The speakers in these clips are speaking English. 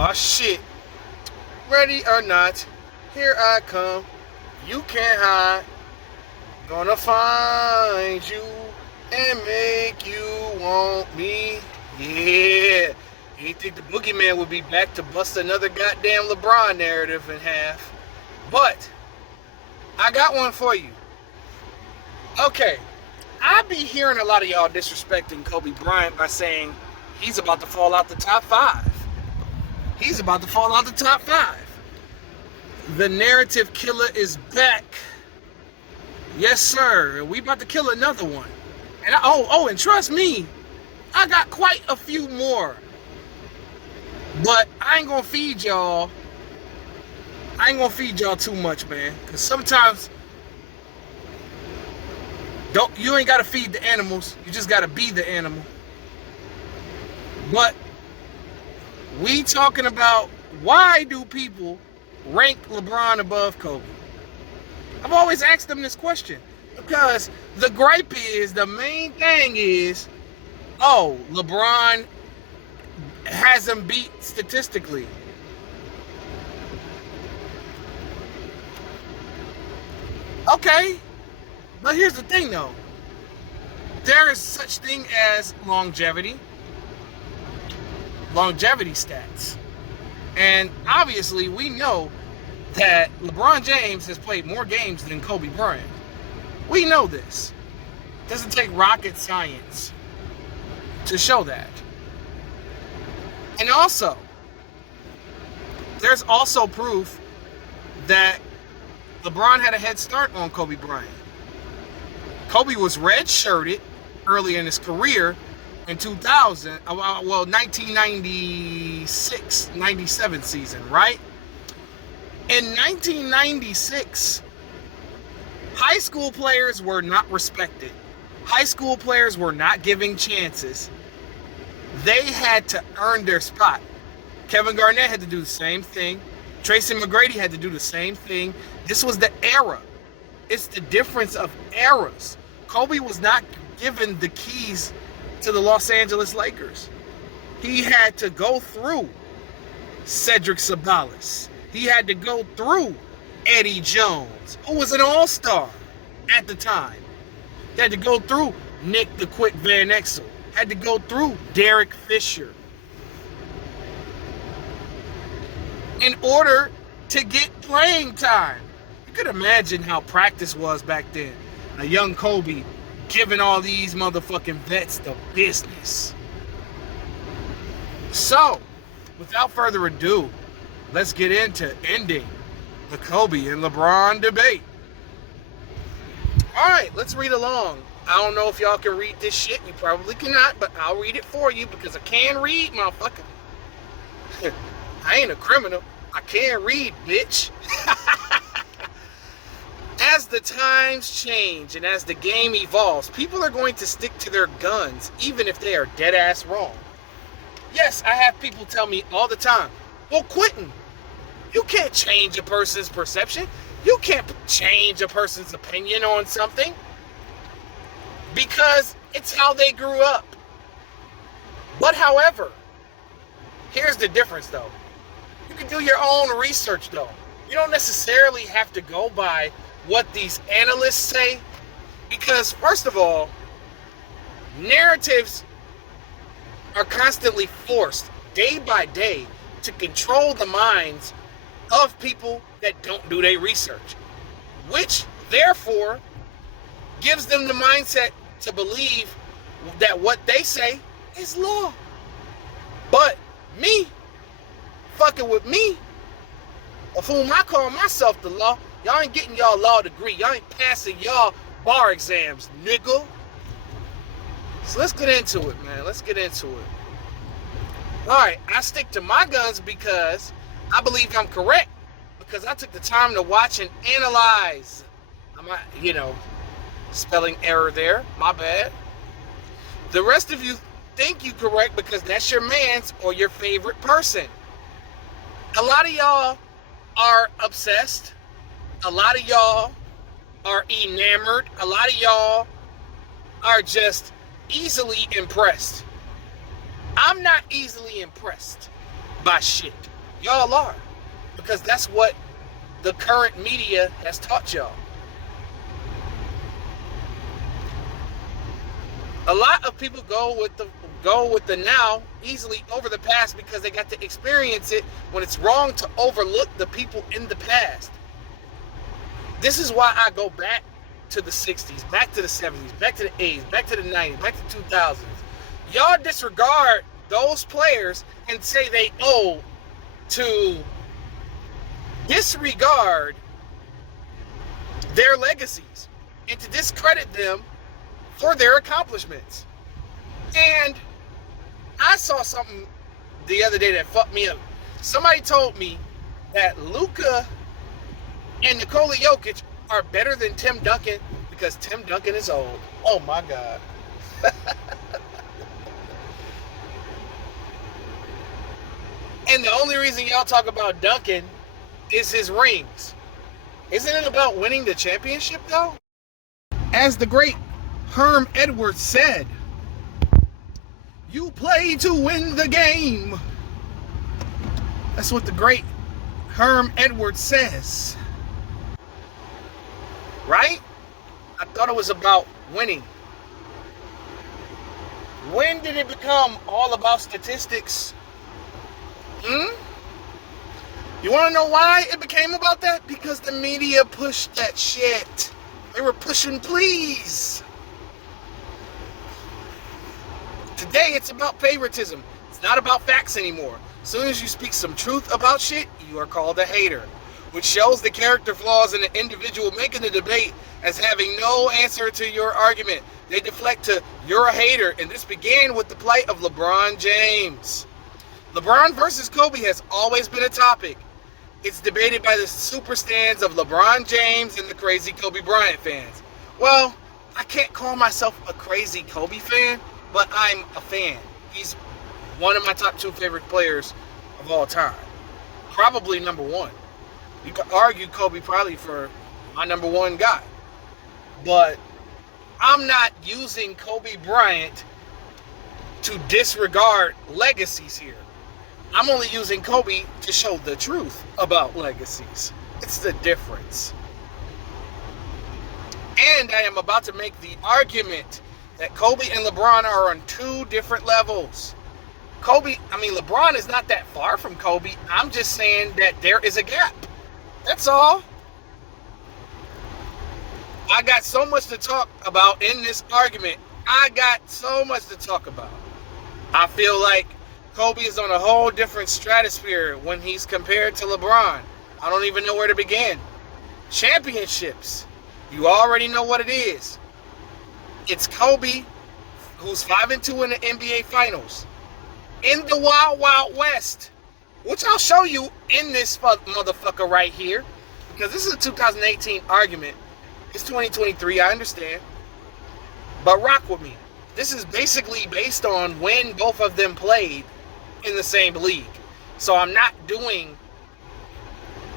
Oh shit. Ready or not, here I come. You can't hide. Gonna find you and make you want me. Yeah. You think the boogeyman would be back to bust another goddamn LeBron narrative in half. But I got one for you. Okay. I be hearing a lot of y'all disrespecting Kobe Bryant by saying he's about to fall out the top five. He's about to fall out the top five. The narrative killer is back. Yes, sir. We about to kill another one. And and trust me, I got quite a few more. But I ain't gonna feed y'all. I ain't gonna feed y'all too much, man. Cause sometimes you ain't gotta feed the animals. You just gotta be the animal. But we talking about why do people rank LeBron above Kobe? I've always asked them this question because the gripe is, the main thing is, LeBron has him beat statistically. Okay, but here's the thing though. There is such thing as longevity stats. And obviously we know that LeBron James has played more games than Kobe Bryant. We know this. It doesn't take rocket science to show that. And also, there's also proof that LeBron had a head start on Kobe Bryant. Kobe was redshirted early in his career in 1996, 97 season, right? In 1996, high school players were not respected. High school players were not given chances. They had to earn their spot. Kevin Garnett had to do the same thing. Tracy McGrady had to do the same thing. This was the era. It's the difference of eras. Kobe was not given the keys to the Los Angeles Lakers. He had to go through Cedric Sabalas. He had to go through Eddie Jones, who was an all-star at the time. He had to go through Nick the Quick Van Exel. Had to go through Derek Fisher in order to get playing time. You could imagine how practice was back then. A young Kobe giving all these motherfucking vets the business. So, without further ado, let's get into ending the Kobe and LeBron debate. Alright, let's read along. I don't know if y'all can read this shit. You probably cannot, but I'll read it for you because I can read, motherfucker. I ain't a criminal. I can read, bitch. As the times change and as the game evolves, people are going to stick to their guns, even if they are dead ass wrong. Yes, I have people tell me all the time, well, Quentin, you can't change a person's perception. You can't change a person's opinion on something because it's how they grew up. But however, here's the difference though. You can do your own research though. You don't necessarily have to go by what these analysts say because first of all, narratives are constantly forced day by day to control the minds of people that don't do their research, which therefore gives them the mindset to believe that what they say is law. But me, fucking with me, of whom I call myself the law, y'all ain't getting y'all law degree. Y'all ain't passing y'all bar exams, nigga. So let's get into it, man. Let's get into it. Alright, I stick to my guns because I believe I'm correct. Because I took the time to watch and analyze. Spelling error there. My bad. The rest of you think you correct because that's your man's or your favorite person. A lot of y'all are obsessed. A lot of y'all are enamored. A lot of y'all are just easily impressed. I'm not easily impressed by shit. Y'all are. Because that's what the current media has taught y'all. A lot of people go with the now easily over the past because they got to experience it, when it's wrong to overlook the people in the past. This is why I go back to the 60s, back to the 70s, back to the 80s, back to the 90s, back to 2000s. Y'all disregard those players and say they owe to disregard their legacies and to discredit them for their accomplishments. And I saw something the other day that fucked me up. Somebody told me that Luka and Nikola Jokic are better than Tim Duncan because Tim Duncan is old. Oh my God. And the only reason y'all talk about Duncan is his rings. Isn't it about winning the championship though? As the great Herm Edwards said, you play to win the game. That's what the great Herm Edwards says. Right? I thought it was about winning. When did it become all about statistics? You want to know why it became about that? Because the media pushed that shit. They were pushing please. Today it's about favoritism. It's not about facts anymore. As soon as you speak some truth about shit, you are called a hater, which shows the character flaws in the individual making the debate as having no answer to your argument. They deflect to, you're a hater, and this began with the plight of LeBron James. LeBron versus Kobe has always been a topic. It's debated by the super stans of LeBron James and the crazy Kobe Bryant fans. Well, I can't call myself a crazy Kobe fan, but I'm a fan. He's one of my top 2 favorite players of all time. Probably number 1. You could argue Kobe probably for my number 1 guy. But I'm not using Kobe Bryant to disregard legacies here. I'm only using Kobe to show the truth about legacies. It's the difference. And I am about to make the argument that Kobe and LeBron are on 2 different levels. LeBron is not that far from Kobe. I'm just saying that there is a gap. That's all. I got so much to talk about in this argument. I feel like Kobe is on a whole different stratosphere when he's compared to LeBron. I don't even know where to begin. Championships. You already know what it is. It's Kobe, who's 5-2 in the NBA Finals. In the Wild Wild West. Which I'll show you in this motherfucker right here. Because this is a 2018 argument. It's 2023, I understand. But rock with me. This is basically based on when both of them played in the same league. So I'm not doing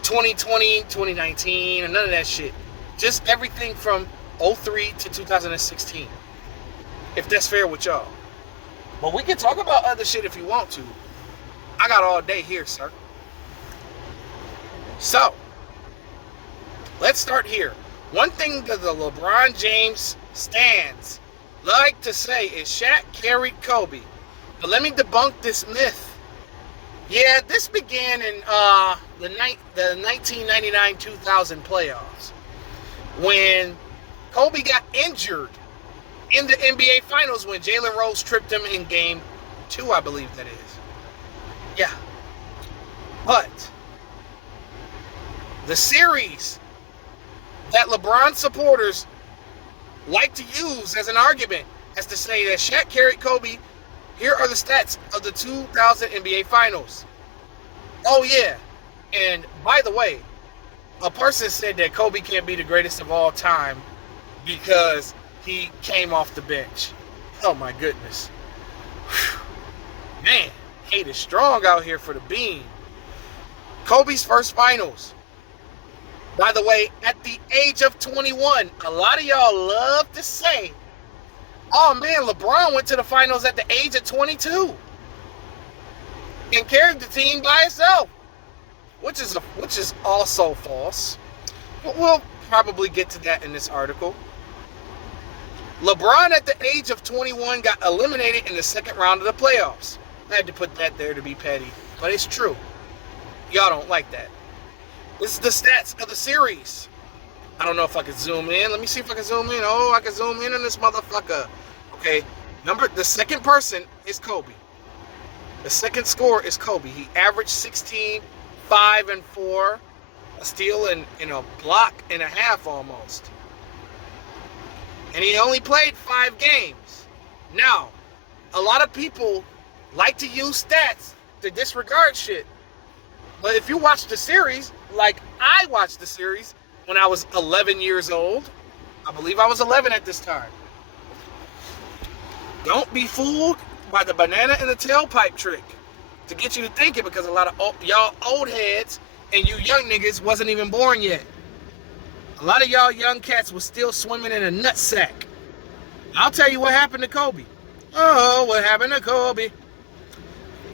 2020, 2019, and none of that shit. Just everything from 03 to 2016. If that's fair with y'all. But we can talk about other shit if you want to. I got all day here, sir. So, let's start here. One thing that the LeBron James stans like to say is Shaq carried Kobe. But let me debunk this myth. Yeah, this began in the 1999-2000 playoffs when Kobe got injured in the NBA Finals when Jalen Rose tripped him in Game 2, I believe that is. Yeah. But the series that LeBron supporters like to use as an argument as to say that Shaq carried Kobe. Here are the stats of the 2000 NBA Finals. Oh yeah, and by the way, a person said that Kobe can't be the greatest of all time because he came off the bench. Oh my goodness. Whew. Man, hate is strong out here for the beam. Kobe's first finals. By the way, at the age of 21, a lot of y'all love to say, oh man, LeBron went to the finals at the age of 22. and carried the team by itself, which is also false. But we'll probably get to that in this article. LeBron at the age of 21 got eliminated in the second round of the playoffs. I had to put that there to be petty, but it's true. Y'all don't like that. This is the stats of the series. I don't know if I can zoom in. Let me see if I can zoom in. Oh, I can zoom in on this motherfucker. Okay, the second person is Kobe. The second scorer is Kobe. He averaged 16, 5, and 4, a steal and a block and a half almost. And he only played 5 games. Now, a lot of people like to use stats to disregard shit. But if you watch the series, like I watched the series when I was 11 years old, I believe I was 11 at this time. Don't be fooled by the banana in the tailpipe trick to get you to thinking, because a lot of y'all old heads and you young niggas wasn't even born yet. A lot of y'all young cats was still swimming in a nutsack. I'll tell you what happened to Kobe. Oh, what happened to Kobe?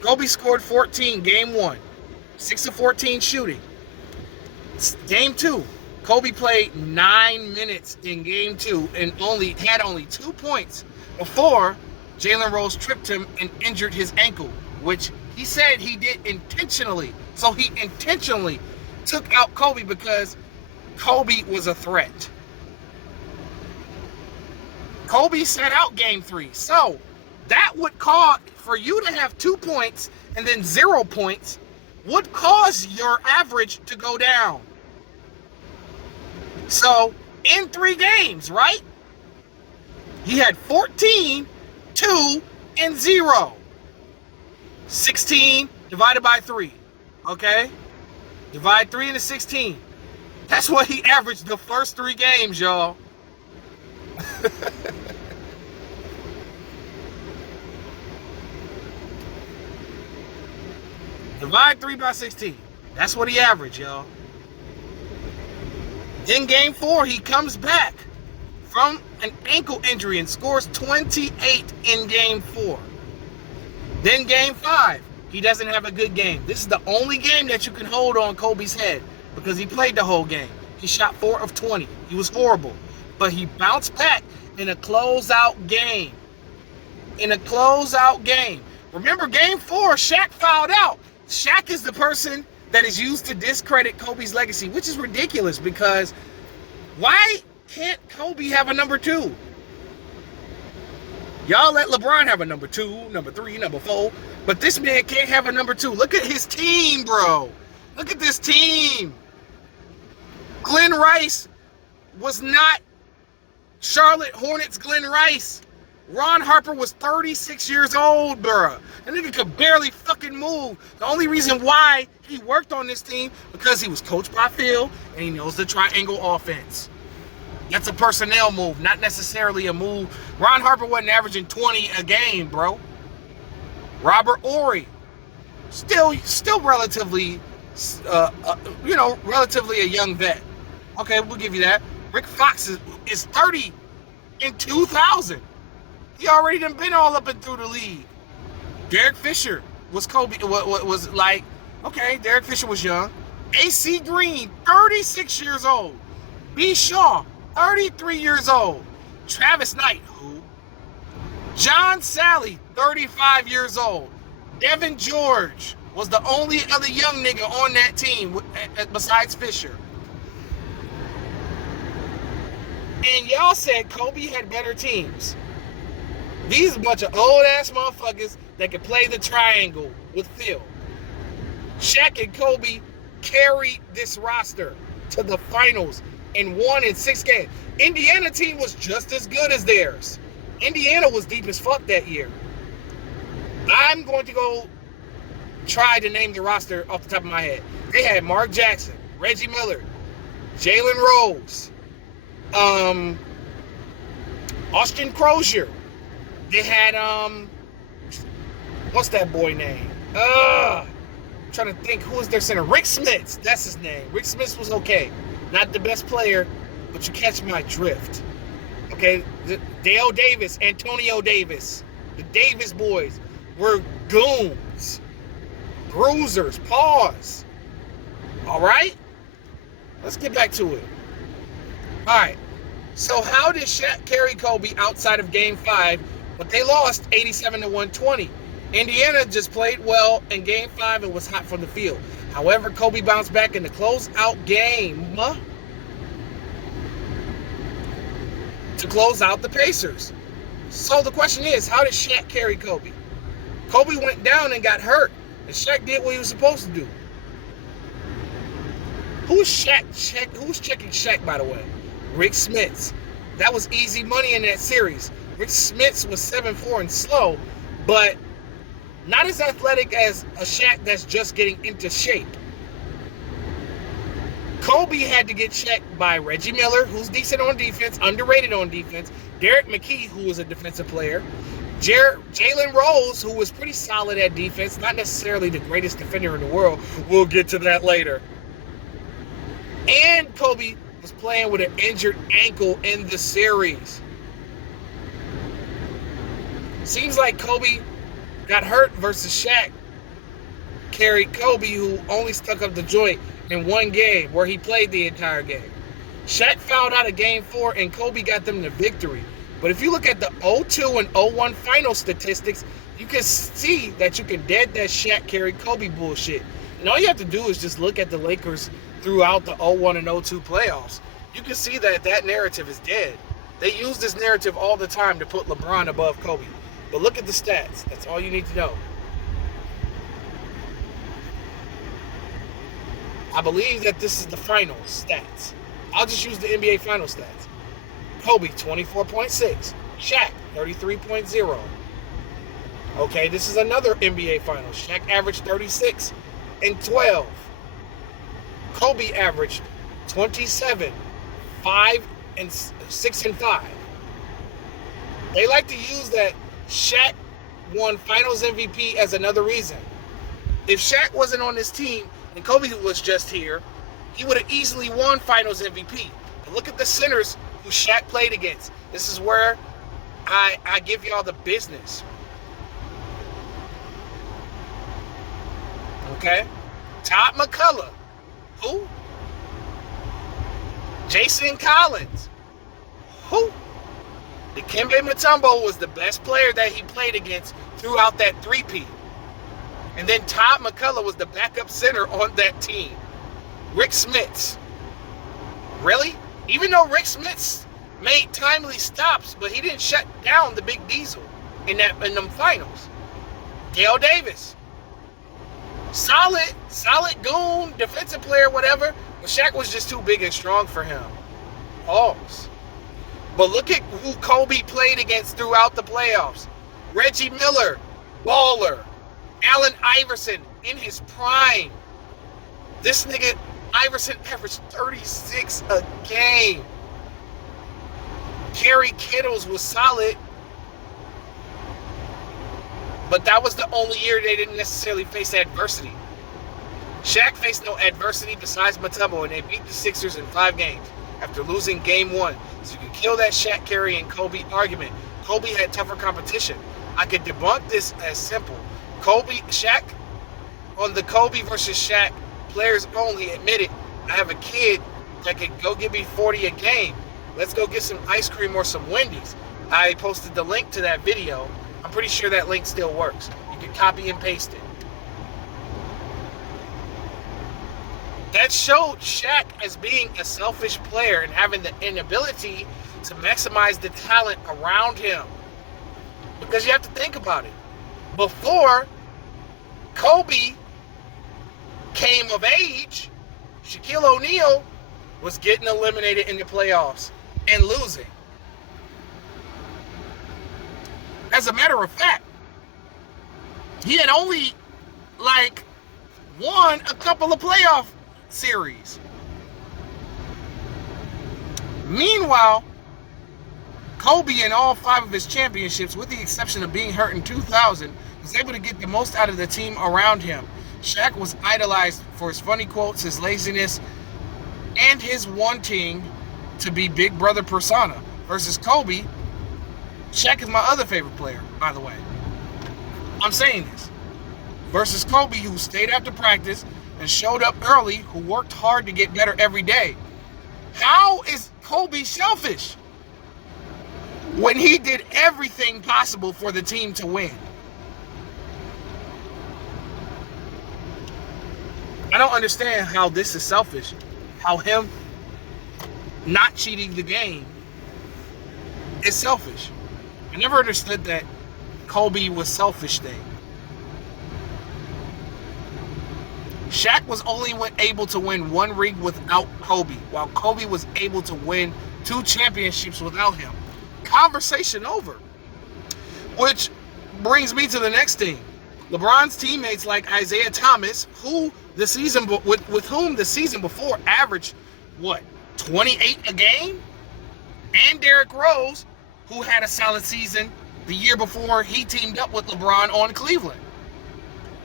Kobe scored 14, game 1. 6 of 14 shooting. Game 2, Kobe played 9 minutes in game 2 and had only 2 points before Jalen Rose tripped him and injured his ankle, which he said he did intentionally. So he intentionally took out Kobe because Kobe was a threat. Kobe sat out game 3. So that would cause, for you to have 2 points and then 0 points, would cause your average to go down. So in 3 games, right? He had 14, 2, and 0. 16 divided by 3. Okay? Divide 3 into 16. That's what he averaged the first 3 games, y'all. Divide 3 by 16. That's what he averaged, y'all. In game 4, he comes back from an ankle injury and scores 28 in game 4. Then game 5, he doesn't have a good game. This is the only game that you can hold on Kobe's head because he played the whole game. He shot 4 of 20. He was horrible. But he bounced back in a closeout game. Remember game 4, Shaq fouled out. Shaq is the person that is used to discredit Kobe's legacy, which is ridiculous because why can't Kobe have a number 2? Y'all let LeBron have a number 2, number 3, number 4, but this man can't have a number 2. Look at his team, bro. Look at this team. Glenn Rice was not Charlotte Hornets Glenn Rice. Ron Harper was 36 years old, bruh. That nigga could barely fucking move. The only reason why he worked on this team because he was coached by Phil and he knows the triangle offense. That's a personnel move, not necessarily a move. Ron Harper wasn't averaging 20 a game, bro. Robert Horry, still relatively, relatively a young vet. Okay, we'll give you that. Rick Fox is 30 in 2000. He already done been all up and through the league. Derek Fisher was Kobe. Was like, okay, Derek Fisher was young. AC Green, 36 years old. B. Shaw, 33 years old. Travis Knight, who? John Sally, 35 years old. Devin George was the only other young nigga on that team besides Fisher. And y'all said Kobe had better teams. These are a bunch of old-ass motherfuckers that could play the triangle with Phil. Shaq and Kobe carried this roster to the finals and won in 6 games. Indiana team was just as good as theirs. Indiana was deep as fuck that year. I'm going to go try to name the roster off the top of my head. They had Mark Jackson, Reggie Miller, Jalen Rose, Austin Crozier. They had, what's that boy name? I'm trying to think, who was their center? Rick Smits, that's his name. Rick Smits was okay. Not the best player, but you catch my drift. Okay, Dale Davis, Antonio Davis, the Davis boys were goons. Bruisers. Pause. All right? Let's get back to it. All right. So how did Shaq carry Kobe outside of Game 5, but they lost 87-120? Indiana just played well in Game 5 and was hot from the field. However, Kobe bounced back in the closeout game to close out the Pacers. So the question is, how did Shaq carry Kobe? Kobe went down and got hurt, and Shaq did what he was supposed to do. Who was checking Shaq, by the way? Rick Smits. That was easy money in that series. Rick Smits was 7'4" and slow, but not as athletic as a Shaq that's just getting into shape. Kobe had to get checked by Reggie Miller, who's decent on defense, underrated on defense, Derek McKee, who was a defensive player, Jalen Rose, who was pretty solid at defense, not necessarily the greatest defender in the world. We'll get to that later. And Kobe was playing with an injured ankle in the series. Seems like Kobe got hurt versus Shaq carried Kobe, who only stuck up the joint in one game where he played the entire game. Shaq fouled out of Game 4 and Kobe got them the victory. But if you look at the 0-2 and 0-1 final statistics, you can see that you can dead that Shaq carried Kobe bullshit. And all you have to do is just look at the Lakers throughout the 0-1 and 0-2 playoffs. You can see that that narrative is dead. They use this narrative all the time to put LeBron above Kobe. But look at the stats. That's all you need to know. I believe that this is the final stats. I'll just use the NBA final stats. Kobe, 24.6. Shaq, 33.0. Okay, this is another NBA final. Shaq averaged 36 and 12. Kobe averaged 27, 5 and 6 and 5. They like to use that Shaq won Finals MVP as another reason. If Shaq wasn't on this team and Kobe was just here, he would have easily won Finals MVP. But look at the centers who Shaq played against. This is where I give y'all the business. Okay? Todd McCullough. Who? Jason Collins. Who? Dikembe Mutombo was the best player that he played against throughout that three-peat. And then Todd McCullough was the backup center on that team. Rick Smits. Really? Even though Rick Smits made timely stops, but he didn't shut down the Big Diesel in them finals. Dale Davis. Solid goon, defensive player, whatever. But Shaq was just too big and strong for him. Pause. But look at who Kobe played against throughout the playoffs. Reggie Miller, baller. Allen Iverson in his prime. This nigga Iverson averaged 36 a game. Kerry Kittles was solid. But that was the only year they didn't necessarily face adversity. Shaq faced no adversity besides Mutombo, and they beat the Sixers in 5 games after losing Game 1. So you can kill that Shaq carrying Kobe argument. Kobe had tougher competition. I could debunk this as simple. Shaq, on the Kobe versus Shaq, players only admitted, I have a kid that could go give me 40 a game. Let's go get some ice cream or some Wendy's. I posted the link to that video. I'm pretty sure that link still works. You can copy and paste it. That showed Shaq as being a selfish player and having the inability to maximize the talent around him. Because you have to think about it. Before Kobe came of age, Shaquille O'Neal was getting eliminated in the playoffs and losing. As a matter of fact, he had only won a couple of playoff series. Meanwhile, Kobe in all 5 of his championships, with the exception of being hurt in 2000, was able to get the most out of the team around him. Shaq was idolized for his funny quotes, his laziness, and his wanting to be Big Brother persona. Versus Kobe, Shaq is my other favorite player, by the way. I'm saying this. versus Kobe, who stayed after practice and showed up early, who worked hard to get better every day. How is Kobe selfish when he did everything possible for the team to win? I don't understand how this is selfish. How him not cheating the game is selfish. I never understood that Kobe was selfish thing. Shaq was only able to win one ring without Kobe, while Kobe was able to win 2 championships without him. Conversation over. Which brings me to the next thing. LeBron's teammates like Isaiah Thomas, who the season with whom the season before averaged 28 a game, and Derrick Rose, who had a solid season the year before he teamed up with LeBron on Cleveland,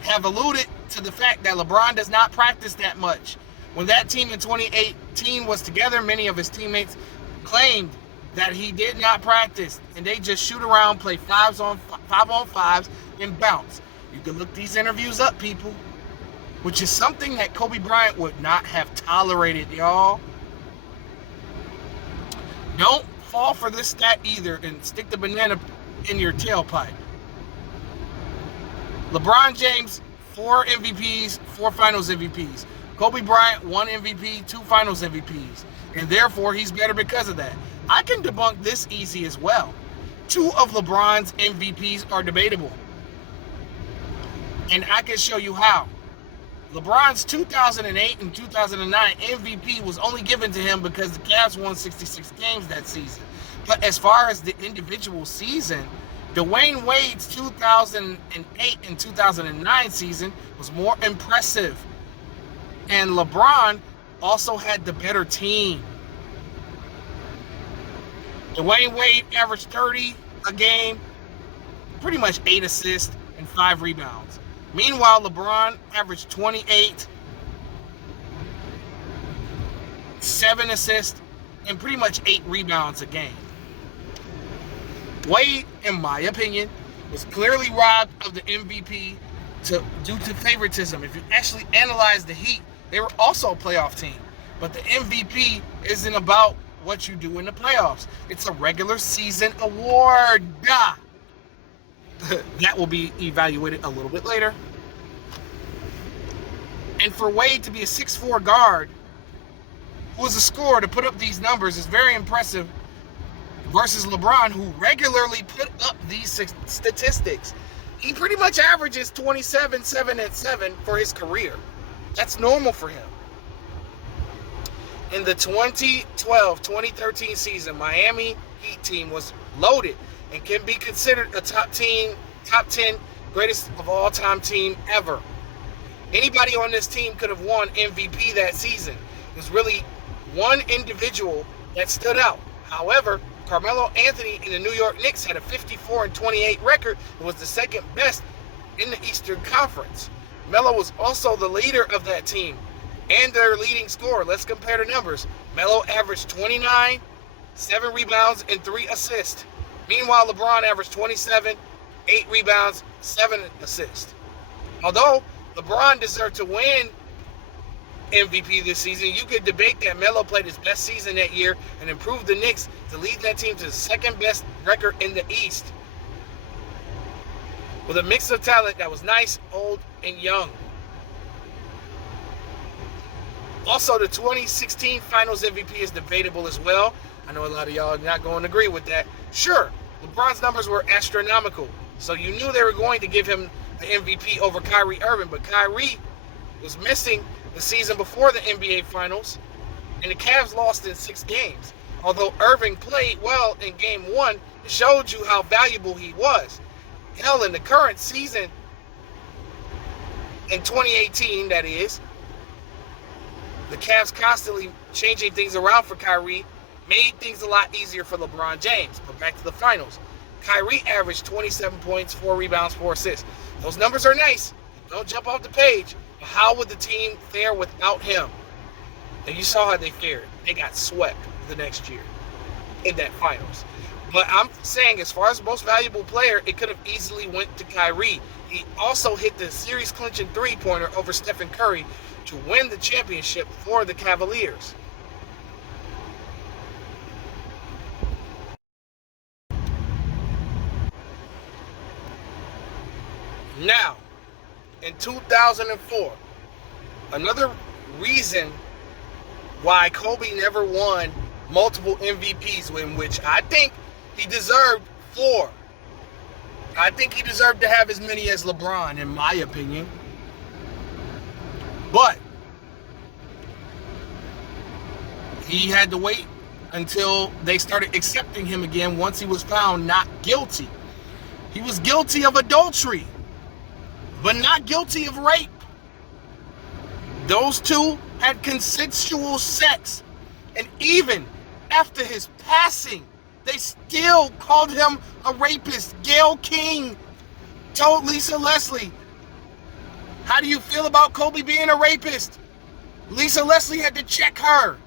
have alluded to the fact that LeBron does not practice that much. When that team in 2018 was together, many of his teammates claimed that he did not practice and they just shoot around, play 5-on-5s, and bounce. You can look these interviews up, people, which is something that Kobe Bryant would not have tolerated, y'all. Don't fall for this stat either and stick the banana in your tailpipe. LeBron James, 4 MVPs, 4 Finals MVPs. Kobe Bryant, 1 MVP, 2 Finals MVPs. And therefore, he's better because of that. I can debunk this easy as well. 2 of LeBron's MVPs are debatable. And I can show you how. LeBron's 2008 and 2009 MVP was only given to him because the Cavs won 66 games that season. But as far as the individual season, Dwayne Wade's 2008 and 2009 season was more impressive. And LeBron also had the better team. Dwayne Wade averaged 30 a game, pretty much 8 assists and 5 rebounds. Meanwhile, LeBron averaged 28, 7 assists, and pretty much 8 rebounds a game. Wade, in my opinion, was clearly robbed of the MVP due to favoritism. If you actually analyze the Heat, they were also a playoff team. But the MVP isn't about what you do in the playoffs. It's a regular season award. That will be evaluated a little bit later. And for Wade to be a 6'4" guard who is a scorer to put up these numbers is very impressive versus LeBron, who regularly put up these statistics. He pretty much averages 27, 7, and 7 for his career. That's normal for him. In the 2012-2013 season, Miami Heat team was loaded and can be considered a top 10 greatest of all time team ever. Anybody on this team could have won MVP that season. There's really one individual that stood out. However, Carmelo Anthony in the New York Knicks had a 54-28 record and was the second best in the Eastern Conference. Melo was also the leader of that team and their leading scorer. Let's compare the numbers. Melo averaged 29, 7 rebounds, and 3 assists. Meanwhile, LeBron averaged 27, 8 rebounds, 7 assists. Although LeBron deserved to win MVP this season, you could debate that Melo played his best season that year and improved the Knicks to lead that team to the second best record in the East, with a mix of talent that was nice, old, and young. Also, the 2016 Finals MVP is debatable as well. I know a lot of y'all are not going to agree with that. Sure, LeBron's numbers were astronomical, so you knew they were going to give him the MVP over Kyrie Irving, but Kyrie was missing the season before the NBA Finals, and the Cavs lost in 6 games. Although Irving played well in Game 1, it showed you how valuable he was. Hell, in the current season, in 2018, that is, the Cavs constantly changing things around for Kyrie made things a lot easier for LeBron James. But back to the finals. Kyrie averaged 27 points, 4 rebounds, 4 assists. Those numbers are nice. Don't jump off the page. But how would the team fare without him? And you saw how they fared. They got swept the next year in that finals. But I'm saying, as far as most valuable player, it could have easily went to Kyrie. He also hit the series clinching three-pointer over Stephen Curry to win the championship for the Cavaliers. Now, in 2004, another reason why Kobe never won multiple MVPs, in which I think he deserved 4. I think he deserved to have as many as LeBron, in my opinion. But he had to wait until they started accepting him again once he was found not guilty. He was guilty of adultery, but not guilty of rape. Those two had consensual sex. And even after his passing, they still called him a rapist. Gayle King told Lisa Leslie, "How do you feel about Kobe being a rapist?" Lisa Leslie had to check her.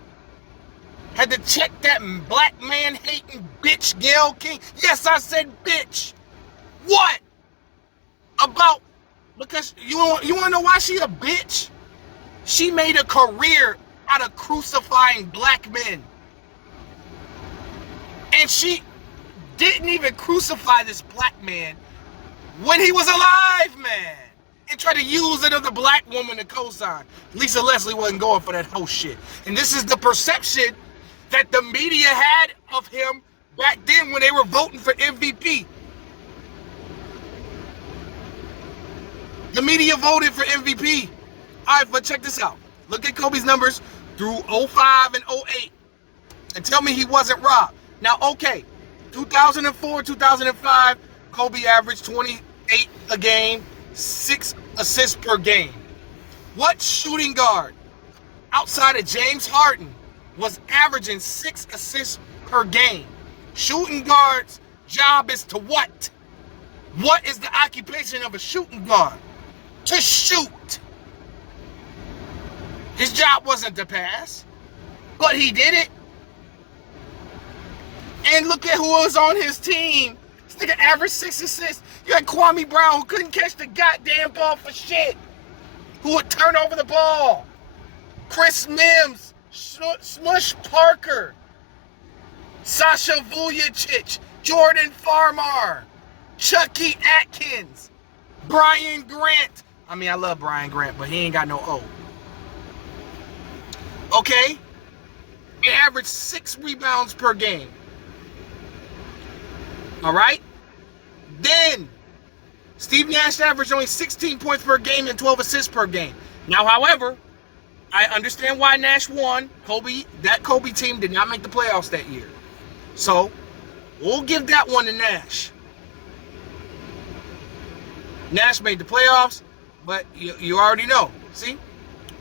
Had to check that black man hating bitch Gayle King. Yes, I said bitch. What? About, because you want to know why she a bitch? She made a career out of crucifying black men. And she didn't even crucify this black man when he was alive, man. And tried to use another black woman to co-sign. Lisa Leslie wasn't going for that whole shit. And this is the perception that the media had of him back then when they were voting for MVP. The media voted for MVP. All right, but check this out. Look at Kobe's numbers through 05 and 08 and tell me he wasn't robbed. Now, okay, 2004, 2005, Kobe averaged 28 a game, 6 assists per game. What shooting guard outside of James Harden was averaging 6 assists per game? Shooting guard's job is to what? What is the occupation of a shooting guard? To shoot. His job wasn't to pass, but he did it. And look at who was on his team. This nigga averaged 6 assists. You had Kwame Brown, who couldn't catch the goddamn ball for shit, who would turn over the ball. Chris Mims, Smush Parker, Sasha Vujacic, Jordan Farmar, Chucky Atkins, Brian Grant. I mean, I love Brian Grant, but he ain't got no O. Okay? He averaged 6 rebounds per game. All right? Then, Steve Nash averaged only 16 points per game and 12 assists per game. Now, however, I understand why Nash won. That Kobe team did not make the playoffs that year. So, we'll give that one to Nash. Nash made the playoffs, but you already know. See?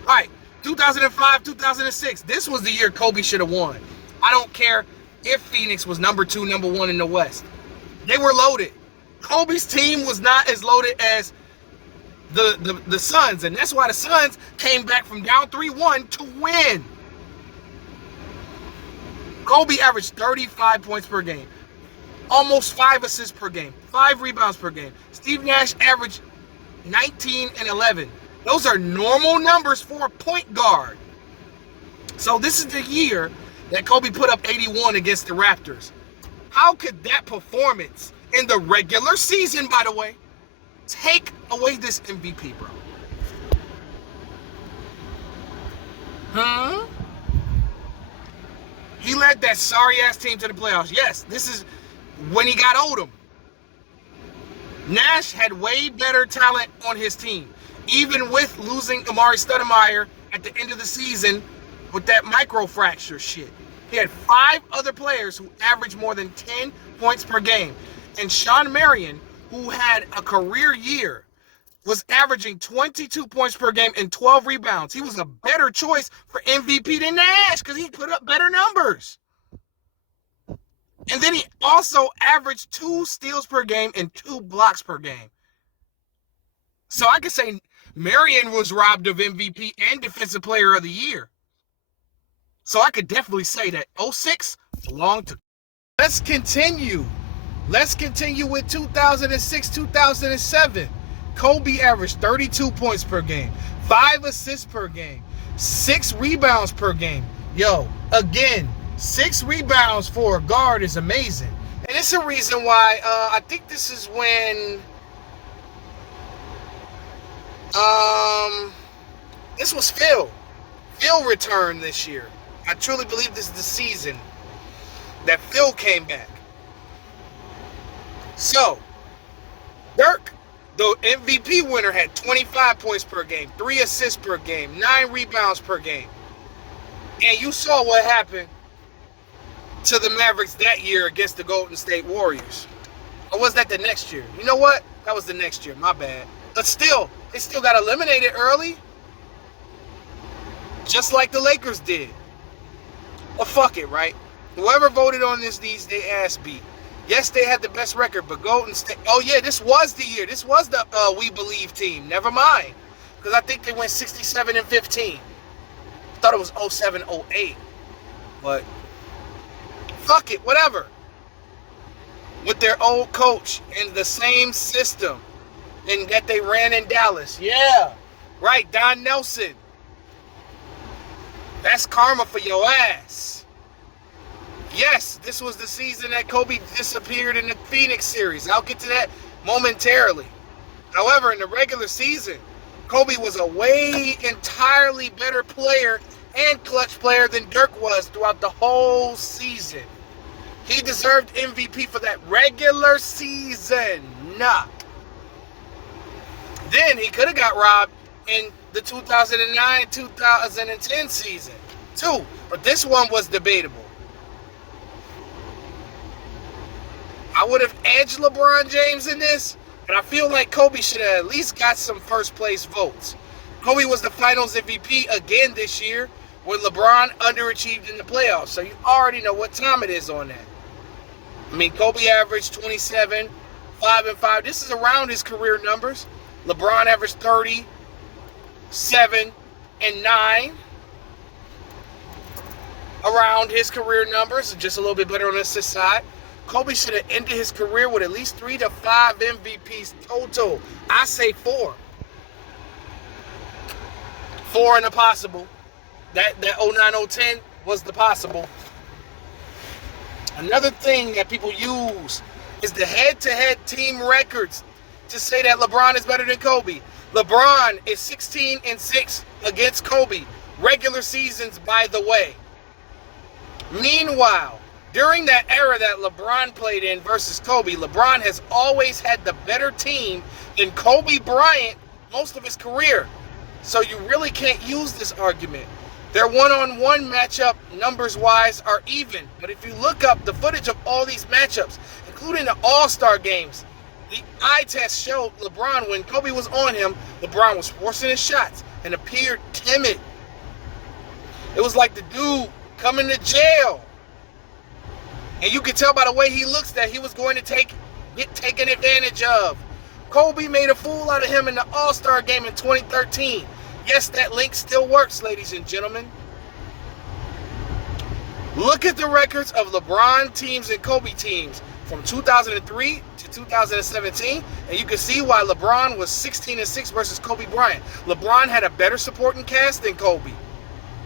All right. 2005, 2006. This was the year Kobe should have won. I don't care if Phoenix was number 2, number 1 in the West. They were loaded. Kobe's team was not as loaded as the Suns, and that's why the Suns came back from down 3-1 to win. Kobe averaged 35 points per game, almost 5 assists per game, 5 rebounds per game. Steve Nash averaged 19 and 11. Those are normal numbers for a point guard. So this is the year that Kobe put up 81 against the Raptors. How could that performance in the regular season, by the way, take away this MVP, bro? He led that sorry-ass team to the playoffs. Yes, this is when he got Odom. Nash had way better talent on his team, even with losing Amari Stoudemire at the end of the season with that microfracture shit. He had 5 other players who averaged more than 10 points per game. And Shawn Marion, who had a career year, was averaging 22 points per game and 12 rebounds. He was a better choice for MVP than Nash because he put up better numbers. And then he also averaged 2 steals per game and 2 blocks per game. So I could say Marion was robbed of MVP and Defensive Player of the Year. So I could definitely say that 06 belonged to Let's continue. Let's continue with 2006, 2007. Kobe averaged 32 points per game, 5 assists per game, 6 rebounds per game. Yo, again, 6 rebounds for a guard is amazing. And it's a reason why I think this is when this was Phil. Phil returned this year. I truly believe this is the season that Phil came back. So, Dirk, the MVP winner, had 25 points per game, 3 assists per game, 9 rebounds per game. And you saw what happened to the Mavericks that year against the Golden State Warriors. Or was that the next year? You know what? That was the next year. My bad. But still, they still got eliminated early. Just like the Lakers did. But fuck it, right? Whoever voted on this needs their ass beat. Yes, they had the best record, but Golden State... Oh, yeah, this was the year. This was the We Believe team. Never mind. Because I think they went 67-15. I thought it was 07-08. But fuck it, whatever. With their old coach and the same system and that they ran in Dallas. Yeah. Right, Don Nelson. That's karma for your ass. Yes, this was the season that Kobe disappeared in the Phoenix series. I'll get to that momentarily. However, in the regular season, Kobe was a way entirely better player and clutch player than Dirk was throughout the whole season. He deserved MVP for that regular season. Nah. Then he could have got robbed in the 2009-2010 season too. But this one was debatable. I would have edged LeBron James in this, but I feel like Kobe should have at least got some first place votes. Kobe was the finals MVP again this year when LeBron underachieved in the playoffs. So you already know what time it is on that. I mean, Kobe averaged 27, 5 and 5. This is around his career numbers. LeBron averaged 30, 7 and 9. Around his career numbers, just a little bit better on the assist side. Kobe should have ended his career with at least 3 to 5 MVPs total. I say 4. 4 in the possible. That 09-010 was the possible. Another thing that people use is the head-to-head team records to say that LeBron is better than Kobe. LeBron is 16-6 against Kobe. Regular seasons, by the way. Meanwhile, during that era that LeBron played in versus Kobe, LeBron has always had the better team than Kobe Bryant most of his career. So you really can't use this argument. Their one-on-one matchup, numbers-wise, are even. But if you look up the footage of all these matchups, including the All-Star games, the eye test showed LeBron, when Kobe was on him, LeBron was forcing his shots and appeared timid. It was like the dude coming to jail. And you could tell by the way he looks that he was going to get taken advantage of. Kobe made a fool out of him in the All-Star game in 2013. Yes, that link still works, ladies and gentlemen. Look at the records of LeBron teams and Kobe teams from 2003 to 2017, and you can see why LeBron was 16-6 versus Kobe Bryant. LeBron had a better supporting cast than Kobe,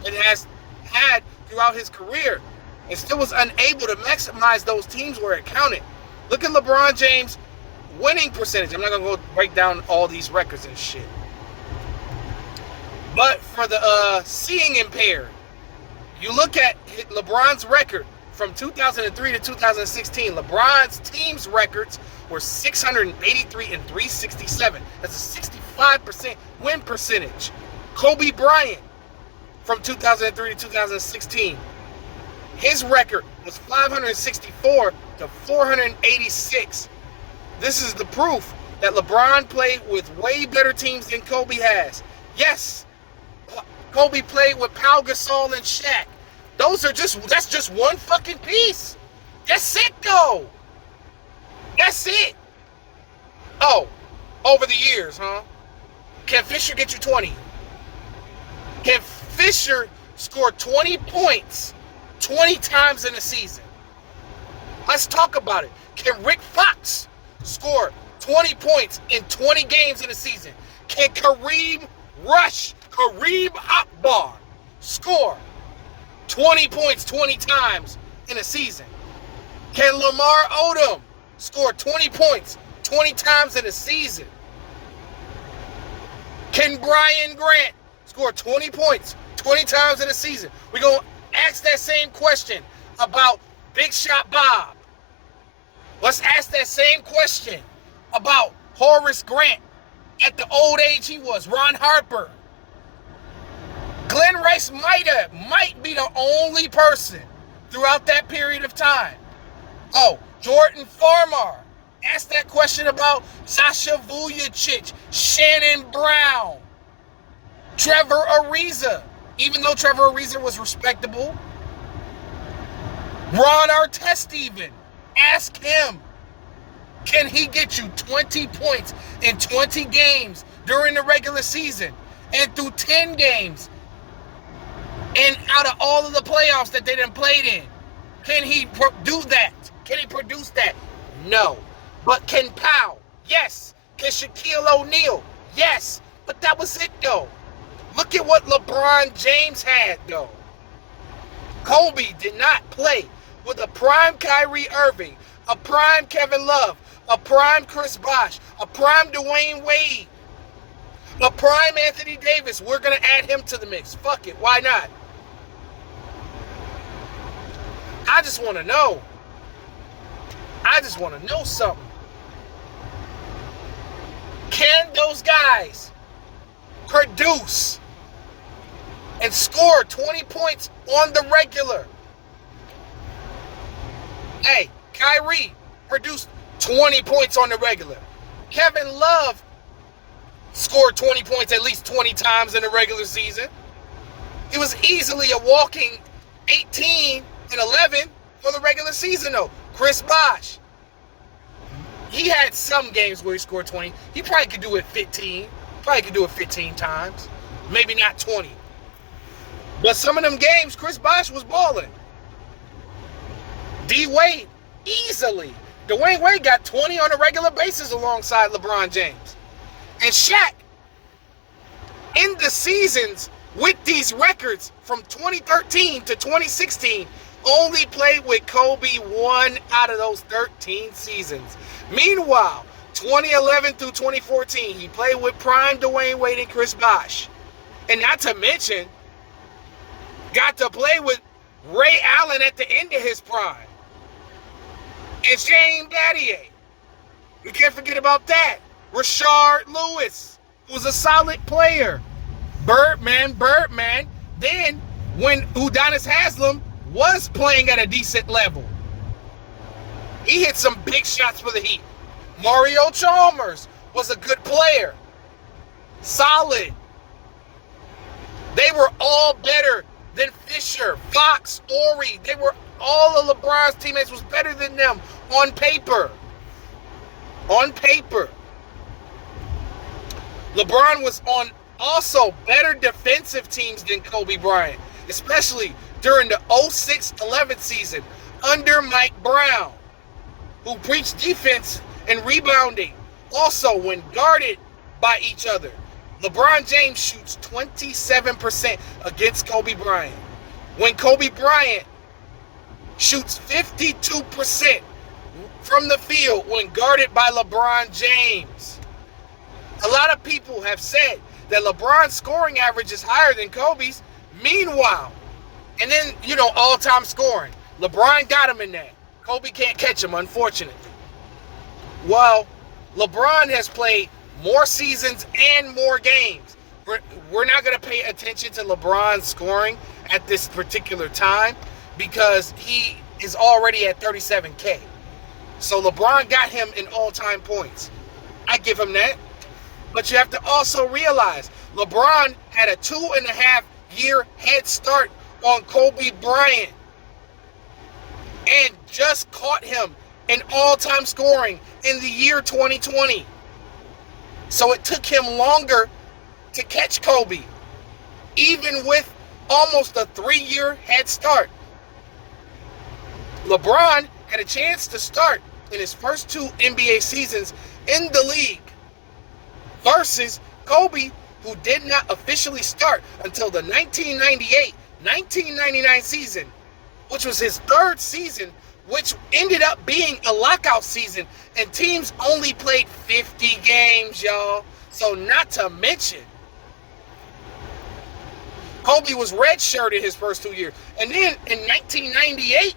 and has had throughout his career, and still was unable to maximize those teams where it counted. Look at LeBron James' winning percentage. I'm not going to go break down all these records and shit. But for the seeing impaired, you look at LeBron's record from 2003 to 2016. LeBron's team's records were 683 and 367. That's a 65% win percentage. Kobe Bryant from 2003 to 2016. His record was 564 to 486. This is the proof that LeBron played with way better teams than Kobe has. Yes, Kobe played with Pau Gasol and Shaq. That's just one fucking piece. That's it, though. That's it. Oh, over the years, huh? Can Fisher get you 20? Can Fisher score 20 points 20 times in a season? Let's talk about it. Can Rick Fox score 20 points in 20 games in a season? Can Kareem Abdul-Jabbar score 20 points 20 times in a season? Can Lamar Odom score 20 points 20 times in a season? Can Brian Grant score 20 points 20 times in a season? We're going to ask that same question about Big Shot Bob. Let's ask that same question about Horace Grant at the old age he was, Ron Harper. Glenn Rice might be the only person throughout that period of time. Oh, Jordan Farmar. Ask that question about Sasha Vujacic, Shannon Brown, Trevor Ariza. Even though Trevor Ariza was respectable. Ron Artest even. Ask him. Can he get you 20 points in 20 games during the regular season and through 10 games and out of all of the playoffs that they done played in? Can he do that? Can he produce that? No. But can Powell? Yes. Can Shaquille O'Neal? Yes. But that was it, though. Look at what LeBron James had, though. Kobe did not play with a prime Kyrie Irving, a prime Kevin Love, a prime Chris Bosh, a prime Dwayne Wade, a prime Anthony Davis. We're going to add him to the mix. Fuck it. Why not? I just want to know. I just want to know something. Can those guys produce and score 20 points on the regular? Hey, Kyrie produced 20 points on the regular. Kevin Love scored 20 points at least 20 times in the regular season. He was easily a walking 18 and 11 for the regular season, though. Chris Bosh, he had some games where he scored 20. He probably could do it 15. Probably could do it 15 times. Maybe not 20. But some of them games, Chris Bosh was balling. D. Wade, easily. Dwayne Wade got 20 on a regular basis alongside LeBron James. And Shaq, in the seasons with these records from 2013 to 2016, only played with Kobe 1 out of those 13 seasons. Meanwhile, 2011 through 2014, he played with prime Dwayne Wade and Chris Bosh. And not to mention, got to play with Ray Allen at the end of his prime. And Shane Battier. We can't forget about that. Rashard Lewis, who was a solid player. Birdman. Then, when Udonis Haslem was playing at a decent level, he hit some big shots for the Heat. Mario Chalmers was a good player. Solid. They were all better than Fisher, Fox, Ori. They were all of LeBron's teammates was better than them on paper. On paper. LeBron was on also better defensive teams than Kobe Bryant, especially during the 06-11 season under Mike Brown, who preached defense and rebounding. Also, when guarded by each other, LeBron James shoots 27% against Kobe Bryant. When Kobe Bryant shoots 52% from the field when guarded by LeBron James. A lot of people have said that LeBron's scoring average is higher than Kobe's. Meanwhile, and then, all-time scoring. LeBron got him in that. Kobe can't catch him, unfortunately. Well, LeBron has played more seasons and more games. We're not going to pay attention to LeBron's scoring at this particular time because he is already at 37K. So LeBron got him in all-time points. I give him that. But you have to also realize LeBron had a 2.5-year head start on Kobe Bryant and just caught him in all-time scoring in the year 2020. So it took him longer to catch Kobe, even with almost a 3-year head start. LeBron had a chance to start in his first 2 NBA seasons in the league versus Kobe, who did not officially start until the 1998-1999 season, which was his 3rd season, which ended up being a lockout season, and teams only played 50 games, y'all. So not to mention, Kobe was redshirted his first 2 years. And then in 1998,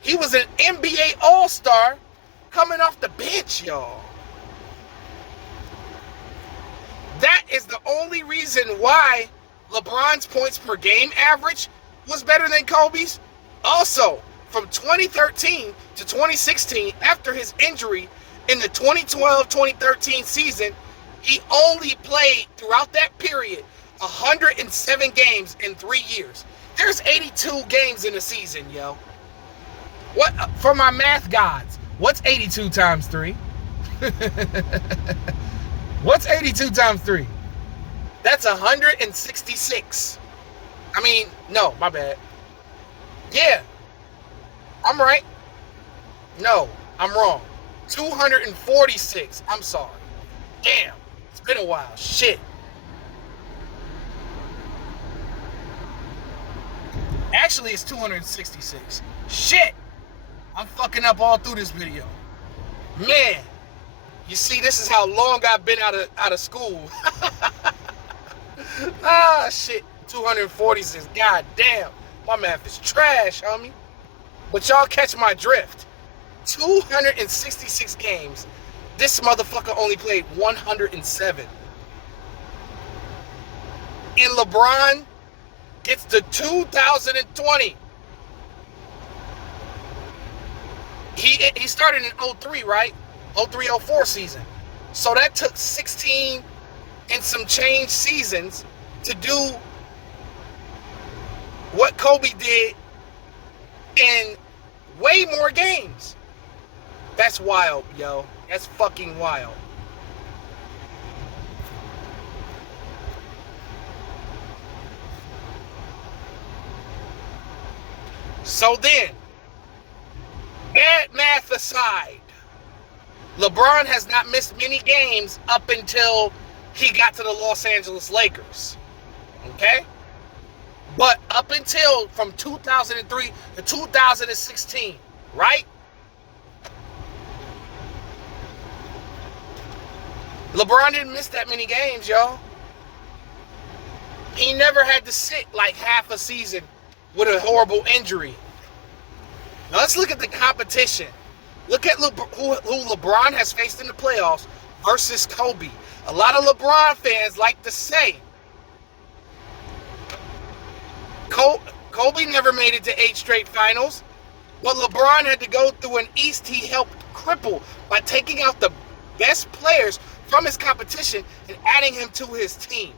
he was an NBA All-Star coming off the bench, y'all. That is the only reason why LeBron's points per game average was better than Kobe's. Also, from 2013 to 2016, after his injury in the 2012-2013 season, he only played throughout that period 107 games in 3 years. There's 82 games in a season, yo. What, for my math gods, what's 82 times 3? What's 82 times 3? That's 166. I mean, no, my bad. Yeah, I'm right. No, I'm wrong. 246. I'm sorry. Damn, it's been a while. Shit. Actually, it's 266. Shit. I'm fucking up all through this video. Man, you see, this is how long I've been out of school. Ah, shit. 246. God damn. My math is trash, homie. But y'all catch my drift. 266 games. This motherfucker only played 107. And LeBron gets to 2020. He started in 03, right? 03-04 season. So that took 16 and some change seasons to do what Kobe did in way more games. That's wild, yo. That's fucking wild. So then, bad math aside, LeBron has not missed many games up until he got to the Los Angeles Lakers. Okay? But up until from 2003 to 2016, right? LeBron didn't miss that many games, y'all. He never had to sit like half a season with a horrible injury. Now let's look at the competition. Look at who LeBron has faced in the playoffs versus Kobe. A lot of LeBron fans like to say Kobe never made it to 8 straight finals, but LeBron had to go through an East he helped cripple by taking out the best players from his competition and adding him to his team.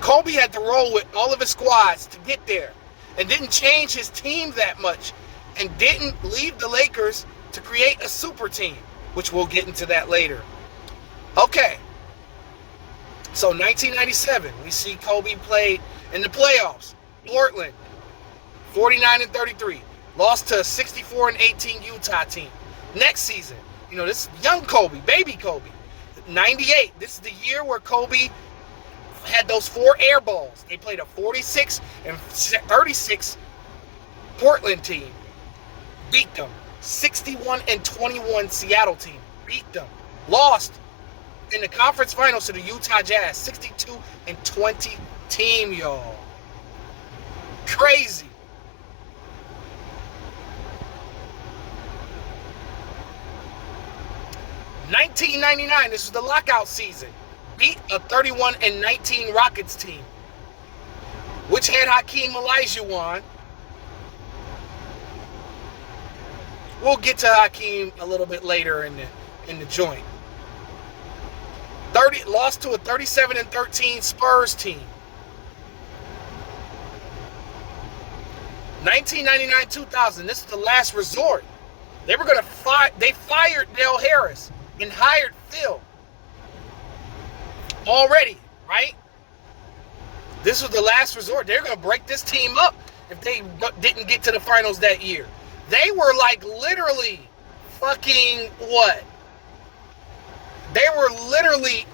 Kobe had to roll with all of his squads to get there and didn't change his team that much and didn't leave the Lakers to create a super team, which we'll get into that later. Okay. So 1997, we see Kobe played in the playoffs. Portland, 49-33. Lost to a 64-18 Utah team. Next season, you know, this young Kobe, baby Kobe. 98, this is the year where Kobe had those 4 air balls. They played a 46-36 Portland team. Beat them. 61-21 Seattle team. Beat them. Lost in the conference finals to the Utah Jazz. 62-20 team, y'all. Crazy. $1999, this was the lockout season. Beat a 31-19 Rockets team, which had Hakeem Olajuwon. We'll get to Hakeem a little bit later in the joint. Lost to a 37-13 Spurs team. 1999-2000, this is the last resort. They were going to they fired Dale Harris and hired Phil. Already, right? This was the last resort. They're going to break this team up if they didn't get to the finals that year. They were like literally fucking what? They were literally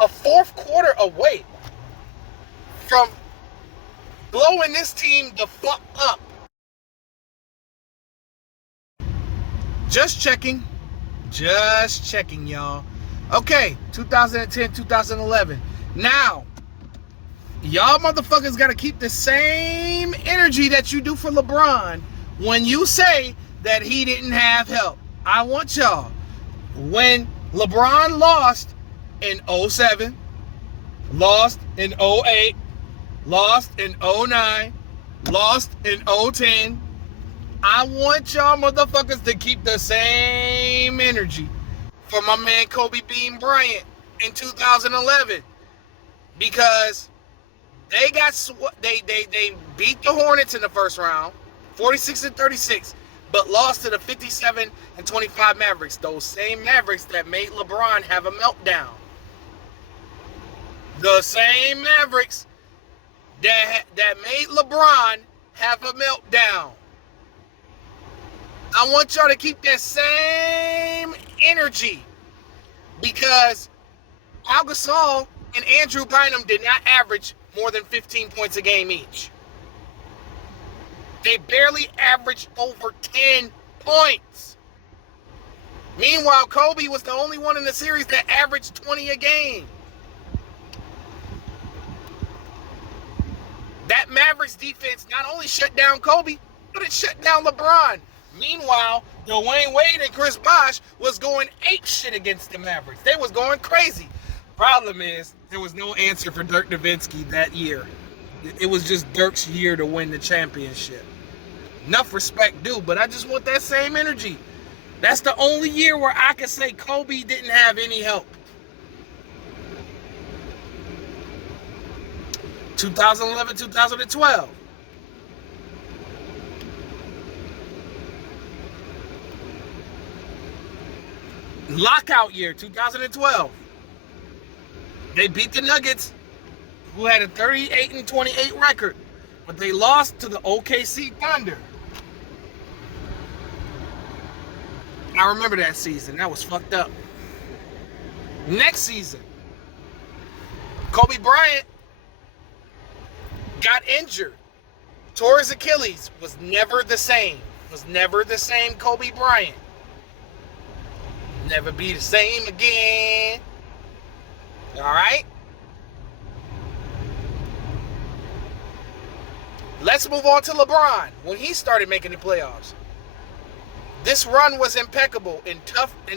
a fourth quarter away from blowing this team the fuck up. Just checking. Just checking, y'all. Okay, 2010, 2011. Now, y'all motherfuckers got to keep the same energy that you do for LeBron when you say that he didn't have help. I want y'all, when LeBron lost in 07, lost in 08, lost in 09, lost in 010, I want y'all motherfuckers to keep the same energy for my man Kobe Bean Bryant in 2011, because they beat the Hornets in the first round, 46-36, but lost to the 57-25 Mavericks. Those same Mavericks that made LeBron have a meltdown. The same Mavericks that made LeBron have a meltdown. I want y'all to keep that same energy, because Al Gasol and Andrew Bynum did not average more than 15 points a game each. They barely averaged over 10 points. Meanwhile, Kobe was the only one in the series that averaged 20 a game. That Mavericks defense not only shut down Kobe, but it shut down LeBron. Meanwhile, Dwayne Wade and Chris Bosh was going apeshit against the Mavericks. They was going crazy. Problem is, there was no answer for Dirk Nowitzki that year. It was just Dirk's year to win the championship. Enough respect due, but I just want that same energy. That's the only year where I can say Kobe didn't have any help. 2011, 2012. Lockout year, 2012. They beat the Nuggets, who had a 38-28 record, but they lost to the OKC Thunder. I remember that season. That was fucked up. Next season, Kobe Bryant got injured. Tore his Achilles. Was never the same. Was never the same Kobe Bryant. Never be the same again. All right? Let's move on to LeBron. When he started making the playoffs, this run was impeccable in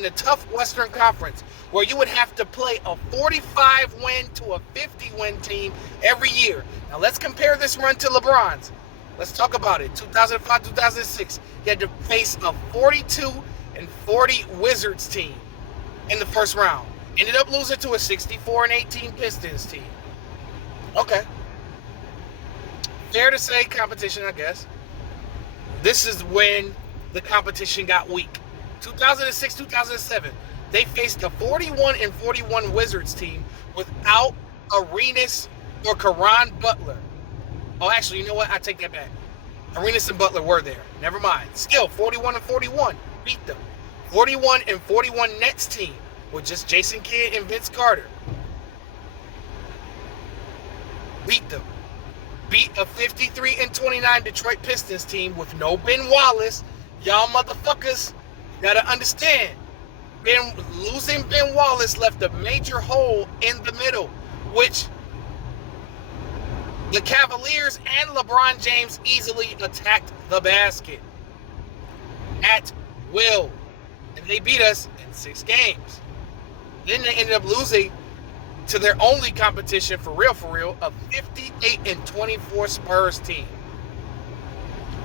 the tough Western Conference, where you would have to play a 45-win to a 50-win team every year. Now let's compare this run to LeBron's. Let's talk about it. 2005, 2006, he had to face a 42-40 Wizards team in the first round. Ended up losing to a 64-18 Pistons team. Okay. Fair to say competition, I guess. This is when the competition got weak. 2006, 2007, they faced a 41-41 Wizards team without Arenas or Caron Butler. Oh, actually, you know what? I take that back. Arenas and Butler were there. Never mind. Still, 41-41. Beat them. 41-41 Nets team with just Jason Kidd and Vince Carter. Beat them. Beat a 53-29 Detroit Pistons team with no Ben Wallace. Y'all motherfuckers gotta understand. Losing Ben Wallace left a major hole in the middle, which the Cavaliers and LeBron James easily attacked the basket at will. And they beat us in 6 games. Then they ended up losing to their only competition for real, a 58-24 Spurs team.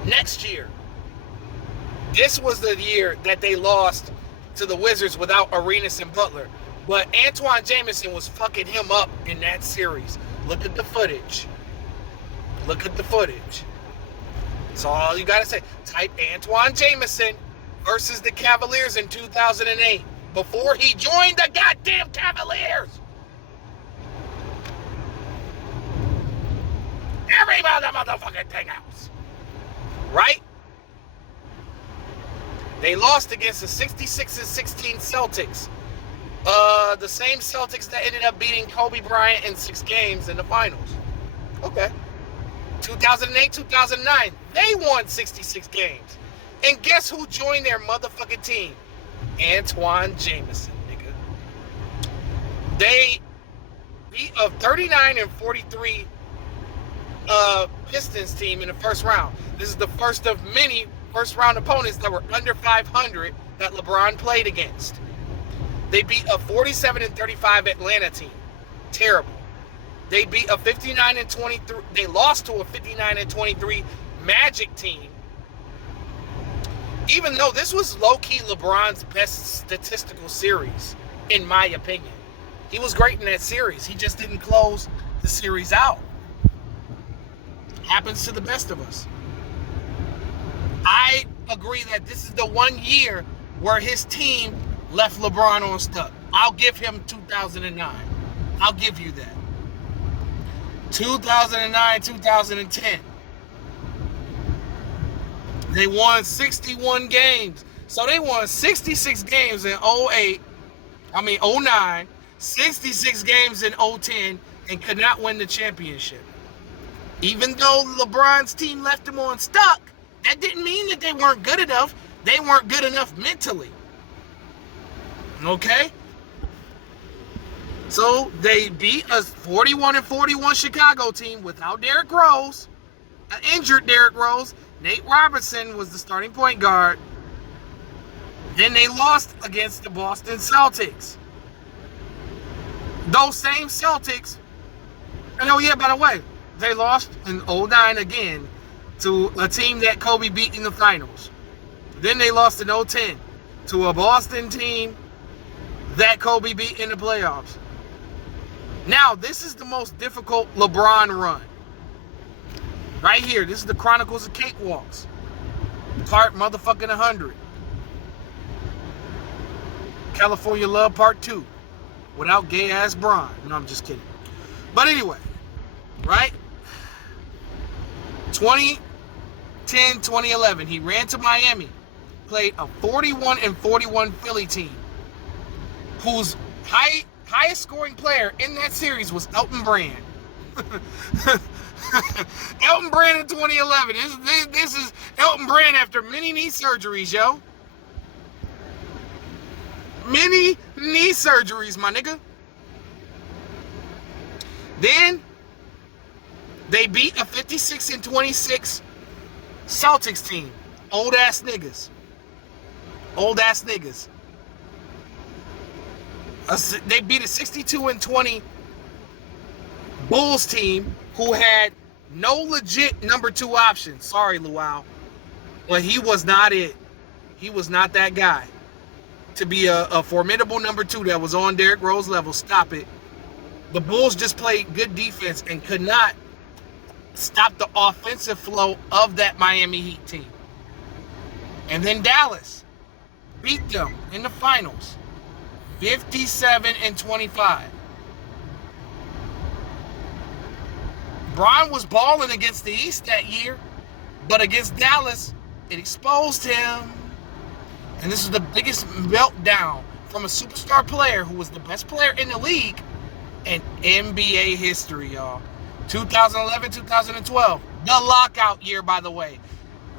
Next year, this was the year that they lost to the Wizards without Arenas and Butler. But Antoine Jamison was fucking him up in that series. Look at the footage. Look at the footage. That's all you gotta say. Type Antoine Jamison versus the Cavaliers in 2008 before he joined the goddamn Cavaliers. Every motherfucking thing else. Right? They lost against the 66-16 Celtics. The same Celtics that ended up beating Kobe Bryant in 6 games in the finals. Okay. 2008, 2009, they won 66 games. And guess who joined their motherfucking team? Antoine Jameson, nigga. They beat a 39-43 Pistons team in the first round. This is the first of many first-round opponents that were under 500 that LeBron played against. They beat a 47-35 Atlanta team. Terrible. They beat a 59-23. They lost to a 59-23 Magic team. Even though this was low-key LeBron's best statistical series, in my opinion. He was great in that series. He just didn't close the series out. Happens to the best of us. I agree that this is the one year where his team left LeBron on stuck. I'll give him 2009. I'll give you that. 2009, 2010. They won 61 games. So they won 66 games in 09, 66 games in 010, and could not win the championship. Even though LeBron's team left him on stuck, that didn't mean that they weren't good enough. They weren't good enough mentally. Okay? So they beat a 41-41 Chicago team without Derrick Rose, an injured Derrick Rose. Nate Robinson was the starting point guard. Then they lost against the Boston Celtics. Those same Celtics, and oh yeah, by the way, they lost in 09 again to a team that Kobe beat in the finals. Then they lost in 010 to a Boston team that Kobe beat in the playoffs. Now, this is the most difficult LeBron run. Right here, this is the Chronicles of Cakewalks. Part motherfucking 100. California Love Part 2. Without gay-ass Bron. No, I'm just kidding. But anyway, right? 2010, 2011, he ran to Miami. Played a 41-41 Philly team. Whose highest scoring player in that series was Elton Brand. Elton Brand in 2011. This is Elton Brand after many knee surgeries, yo. Many knee surgeries, my nigga. Then they beat a 56-26 Celtics team. Old ass niggas. Old ass niggas. They beat a 62-20 Bulls team who had no legit number 2 option. Sorry, Luau. But he was not it. He was not that guy to be a formidable number 2 that was on Derrick Rose level. Stop it. The Bulls just played good defense and could not stop the offensive flow of that Miami Heat team. And then Dallas beat them in the finals. 57-25. Bron was balling against the East that year, but against Dallas, it exposed him. And this is the biggest meltdown from a superstar player who was the best player in the league in NBA history, y'all. 2011, 2012, the lockout year, by the way.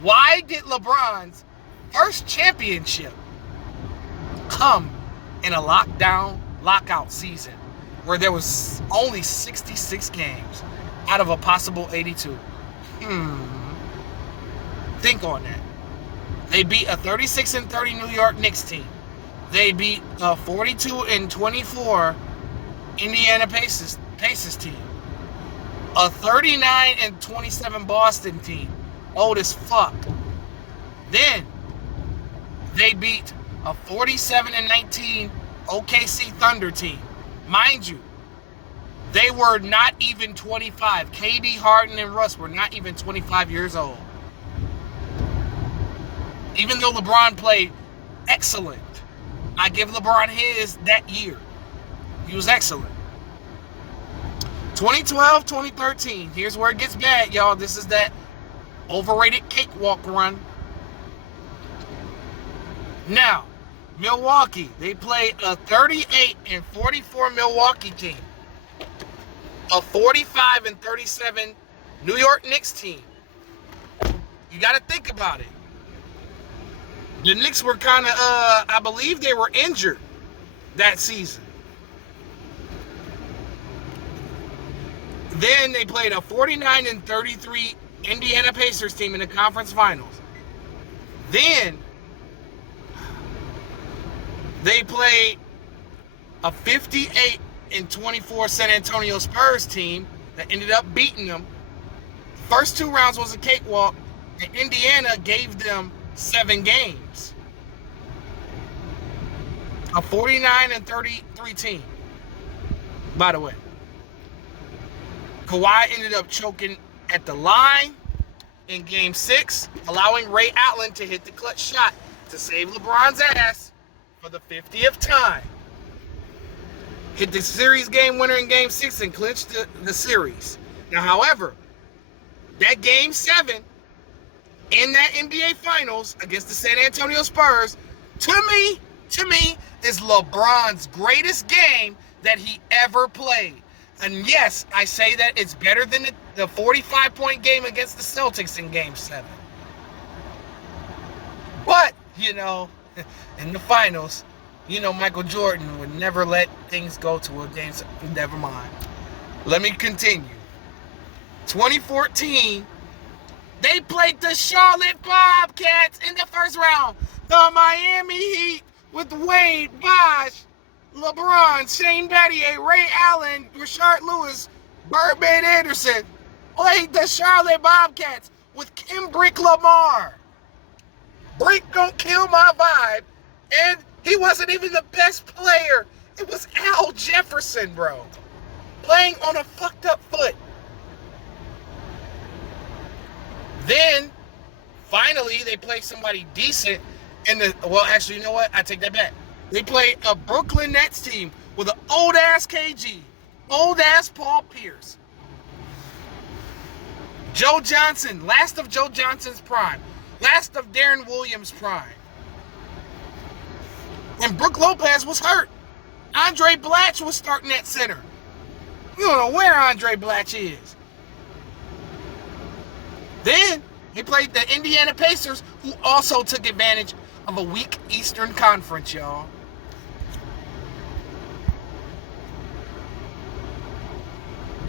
Why did LeBron's first championship come in a lockout season where there was only 66 games out of a possible 82? Think on that. They beat a 36-30 New York Knicks team. They beat a 42-24 Indiana Pacers team. A 39-27 Boston team. Old as fuck. Then they beat a 47-19 OKC Thunder team. Mind you, they were not even 25. KD, Harden, and Russ were not even 25 years old. Even though LeBron played excellent, I give LeBron his that year. He was excellent. 2012, 2013. Here's where it gets bad, y'all. This is that overrated cakewalk run. Now, Milwaukee, they played a 38-44 Milwaukee team, a 45-37 New York Knicks team. You got to think about it. The Knicks were kind of, I believe they were injured that season. Then they played a 49-33 Indiana Pacers team in the conference finals. Then they played a 58-24 San Antonio Spurs team that ended up beating them. The first 2 rounds was a cakewalk, and Indiana gave them 7 games. A 49-33 team, by the way. Kawhi ended up choking at the line in Game 6, allowing Ray Allen to hit the clutch shot to save LeBron's ass for the 50th time. Hit the series game winner in Game 6 and clinched the series. Now, however, that Game 7 in that NBA Finals against the San Antonio Spurs, to me, is LeBron's greatest game that he ever played. And yes, I say that it's better than the 45-point game against the Celtics in Game 7. But, in the finals, Michael Jordan would never let things go to a game. Never mind. Let me continue. 2014, they played the Charlotte Bobcats in the first round. The Miami Heat with Wade, Bosh, LeBron, Shane Battier, Ray Allen, Rashard Lewis, Birdman Anderson played the Charlotte Bobcats with Kendrick Lamar. Brick don't kill my vibe. And he wasn't even the best player. It was Al Jefferson, bro. Playing on a fucked up foot. Then, finally, they played somebody decent in actually, you know what? I take that back. They played a Brooklyn Nets team with an old-ass KG, old-ass Paul Pierce. Joe Johnson, last of Joe Johnson's prime. Last of Darren Williams' prime. And Brook Lopez was hurt. Andre Blatch was starting at center. You don't know where Andre Blatch is. Then, he played the Indiana Pacers, who also took advantage of a weak Eastern Conference, y'all.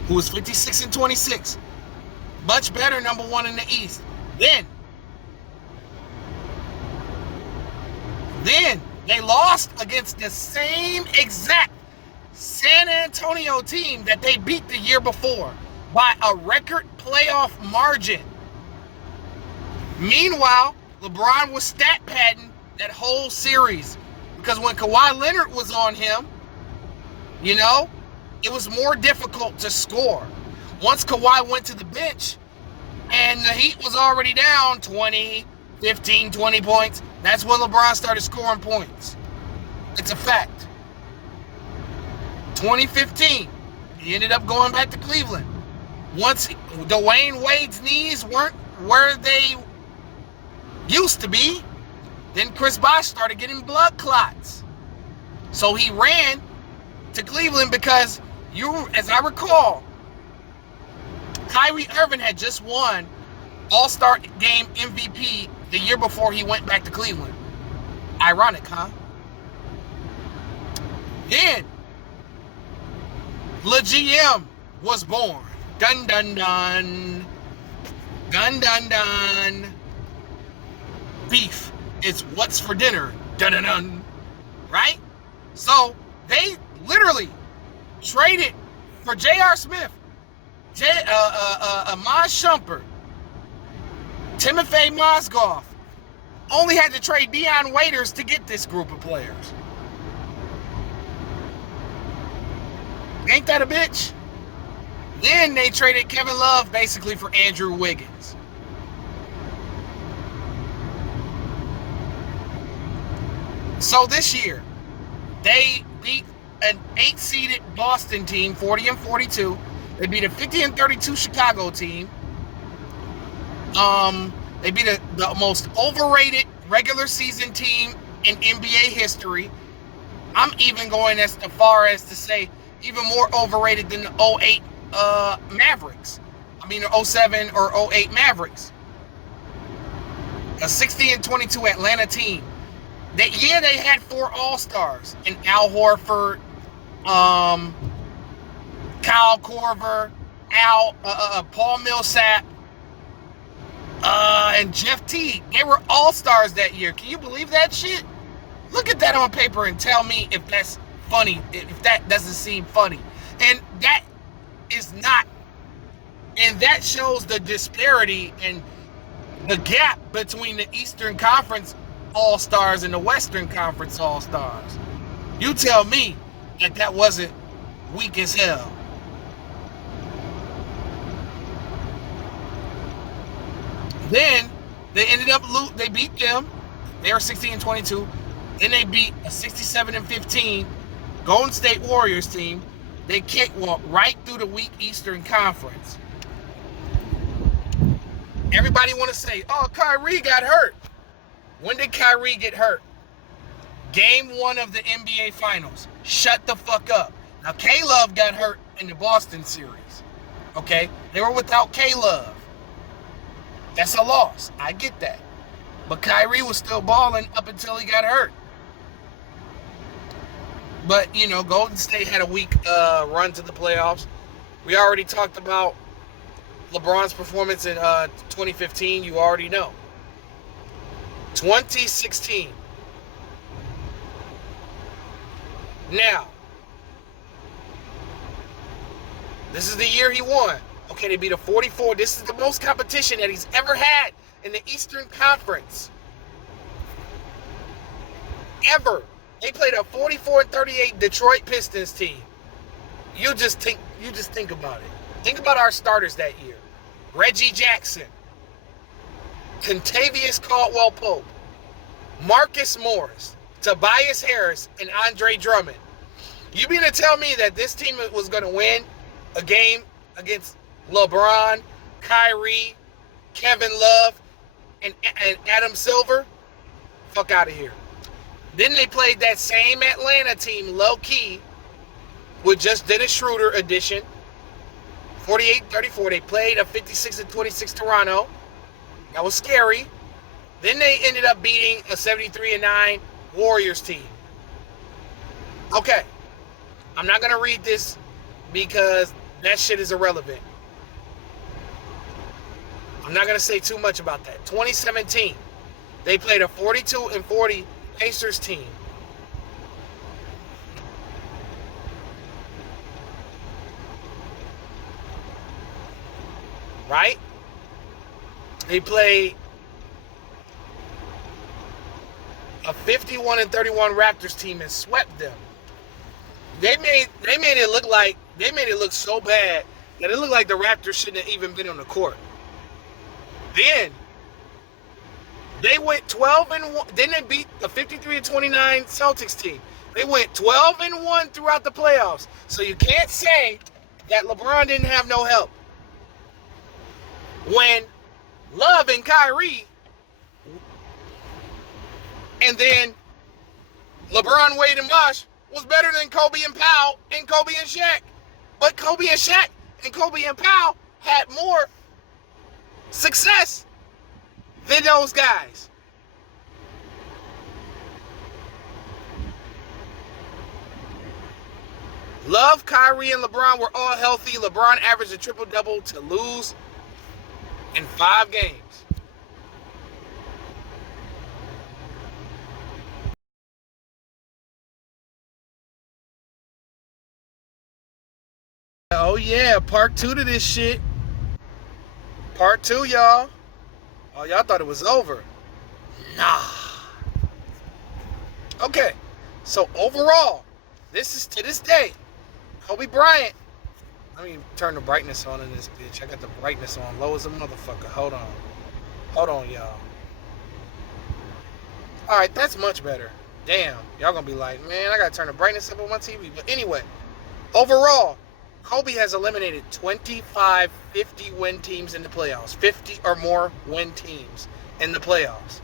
Who was 56-26. Much better, number 1 in the East. Then, they lost against the same exact San Antonio team that they beat the year before by a record playoff margin. Meanwhile, LeBron was stat padding that whole series because when Kawhi Leonard was on him, it was more difficult to score. Once Kawhi went to the bench and the Heat was already down 20, 15, 20 points, that's when LeBron started scoring points. It's a fact. 2015, he ended up going back to Cleveland. Once Dwayne Wade's knees weren't where they used to be, then Chris Bosh started getting blood clots. So he ran to Cleveland because, as I recall, Kyrie Irving had just won All-Star Game MVP the year before he went back to Cleveland. Ironic, huh? Then, LeGM was born. Dun, dun, dun. Dun, dun, dun. Beef is what's for dinner. Dun, dun, dun. Right? So, they literally traded for J.R. Smith, Amaz Shumpert, Timofey Mozgov. Only had to trade Dion Waiters to get this group of players. Ain't that a bitch? Then they traded Kevin Love basically for Andrew Wiggins. So this year, they beat an 8-seeded Boston team, 40-42. They beat a 50-32 Chicago team. They beat the most overrated regular season team in NBA history. I'm even going as far as to say even more overrated than the '08 Mavericks. I mean the '07 or '08 Mavericks. A 60-22 Atlanta team. They had 4 All-Stars in Al Horford, Kyle Korver, Paul Millsap, and Jeff Teague. They were All-Stars that year. Can you believe that shit? Look at that on paper and tell me if that's funny, if that doesn't seem funny. And that is not, and that shows the disparity and the gap between the Eastern Conference All-Stars and the Western Conference All-Stars. You tell me that wasn't weak as hell. Then they ended up they beat them. They were 16-22. Then they beat a 67-15 Golden State Warriors team. They cakewalked right through the weak Eastern Conference. Everybody want to say, oh, Kyrie got hurt. When did Kyrie get hurt? Game 1 of the NBA Finals. Shut the fuck up. Now, K-Love got hurt in the Boston series. Okay? They were without K-Love. That's a loss. I get that. But Kyrie was still balling up until he got hurt. But, you know, Golden State had a weak run to the playoffs. We already talked about LeBron's performance in 2015. You already know. 2016. Now, this is the year he won. Okay, they beat a 44. This is the most competition that he's ever had in the Eastern Conference. Ever. They played a 44-38 Detroit Pistons team. You just think about it. Think about our starters that year. Reggie Jackson, Kentavious Caldwell-Pope, Marcus Morris, Tobias Harris, and Andre Drummond. You mean to tell me that this team was going to win a game against LeBron, Kyrie, Kevin Love, and Adam Silver? Fuck out of here. Then they played that same Atlanta team low-key with just Dennis Schroeder edition. 48-34. They played a 56-26 Toronto. That was scary. Then they ended up beating a 73-9 Warriors team. Okay. I'm not going to read this because that shit is irrelevant. I'm not going to say too much about that. 2017. They played a 42-40 Pacers team. Right? They played a 51-31 Raptors team and swept them. They made it look so bad that it looked like the Raptors shouldn't have even been on the court. Then they went 12-1. Then they beat the 53-29 Celtics team. They went 12-1 throughout the playoffs. So you can't say that LeBron didn't have no help. When Love and Kyrie, and then LeBron, Wade, and Bosh was better than Kobe and Powell and Kobe and Shaq. But Kobe and Shaq and Kobe and Powell had more success than those guys. Love, Kyrie, and LeBron were all healthy. LeBron averaged a triple-double to lose in 5 games. Oh yeah, part 2 to this shit. Part 2, y'all. Oh, y'all thought it was over. Nah. Okay, so overall, this is to this day, Kobe Bryant. Let me turn the brightness on in this bitch. I got the brightness on low as a motherfucker. Hold on, y'all. Alright, that's much better. Damn, y'all gonna be like, man, I gotta turn the brightness up on my TV. But anyway, overall, Kobe has eliminated 25 50-win teams in the playoffs. 50 or more win teams in the playoffs.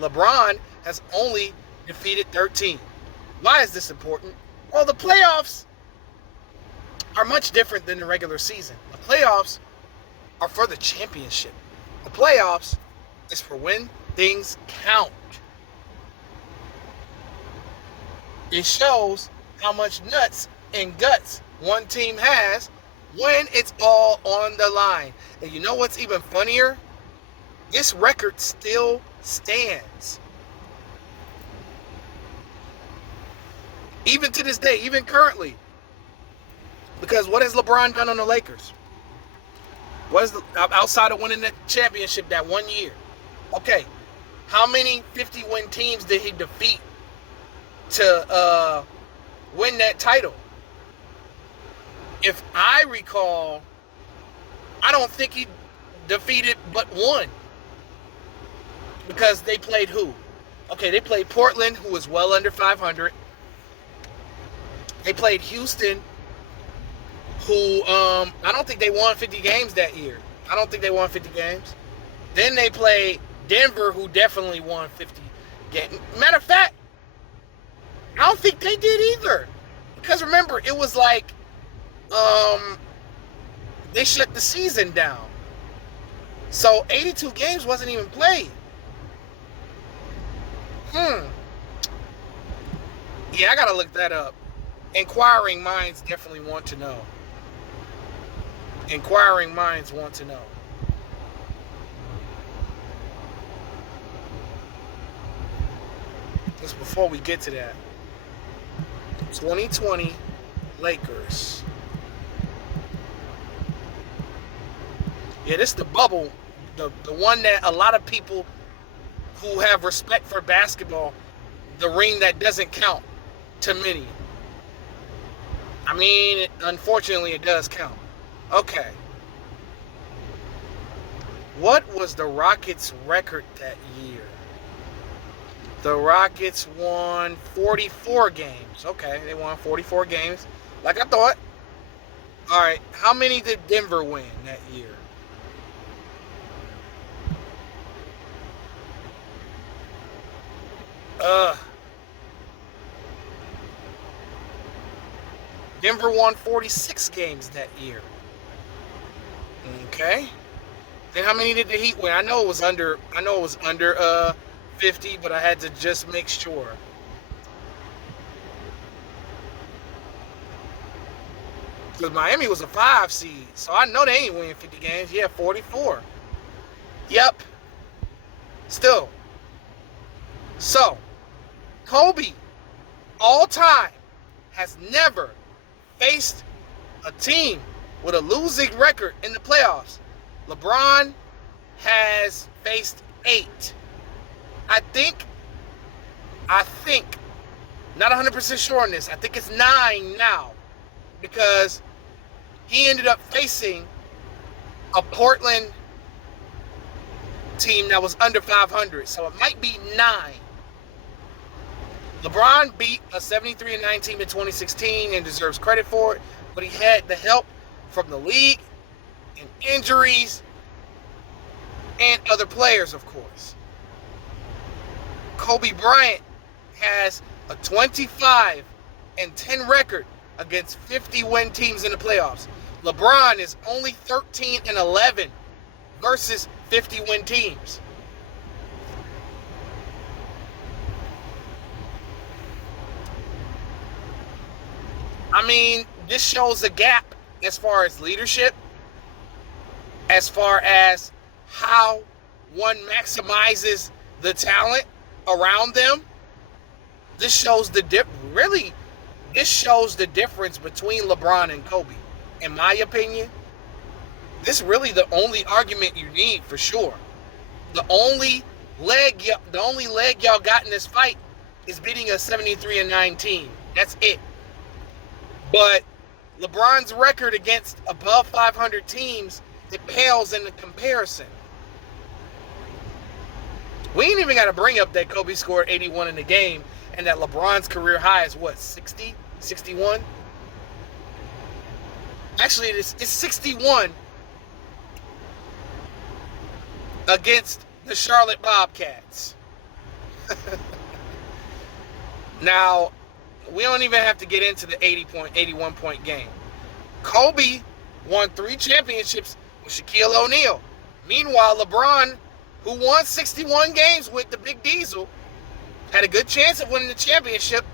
LeBron has only defeated 13. Why is this important? Well, the playoffs are much different than the regular season. The playoffs are for the championship. The playoffs is for when things count. It shows how much nuts and guts one team has when it's all on the line. And you know what's even funnier? This record still stands. Even to this day, even currently. Because what has LeBron done on the Lakers? What is outside of winning the championship that one year? Okay, how many 50-win teams did he defeat to win that title? If I recall, I don't think he defeated but one. Because they played who? Okay, they played Portland, who was well under 500. They played Houston, who I don't think they won 50 games that year. I don't think they won 50 games. Then they played Denver, who definitely won 50 games. Matter of fact, I don't think they did either. Because remember, it was like they shut the season down. So 82 games wasn't even played. Yeah, I gotta look that up. Inquiring minds definitely want to know. Inquiring minds want to know. Just before we get to that, 2020 Lakers. Yeah, this is the bubble, the one that a lot of people who have respect for basketball, the ring that doesn't count to many. I mean, unfortunately, it does count. Okay. What was the Rockets' record that year? The Rockets won 44 games. Okay, they won 44 games. Like I thought. All right, how many did Denver win that year? Denver won 46 games that year. Okay. Then how many did the Heat win? I know it was under 50, but I had to just make sure. Because Miami was a 5 seed, so I know they ain't winning 50 games. Yeah, 44. Yep. Still. So, Kobe, all time, has never faced a team with a losing record in the playoffs. LeBron has faced 8. I think, not 100% sure on this, I think it's 9 now. Because he ended up facing a Portland team that was under 500. So it might be 9. LeBron beat a 73-9 team in 2016 and deserves credit for it. But he had the help from the league and injuries and other players, of course. Kobe Bryant has a 25-10 record against 50-win teams in the playoffs. LeBron is only 13-11 versus 50-win teams. I mean, this shows a gap as far as leadership, as far as how one maximizes the talent around them. This shows the This shows the difference between LeBron and Kobe. In my opinion, this is really the only argument you need for sure. The only leg y'all got in this fight is beating a 73-9 team. That's it. But LeBron's record against above 500 teams, it pales in the comparison. We ain't even got to bring up that Kobe scored 81 in the game and that LeBron's career high is what, 60? 61? Actually, it's 61 against the Charlotte Bobcats. Now, we don't even have to get into the 81-point game. Kobe won 3 championships with Shaquille O'Neal. Meanwhile, LeBron, who won 61 games with the Big Diesel, had a good chance of winning the championship,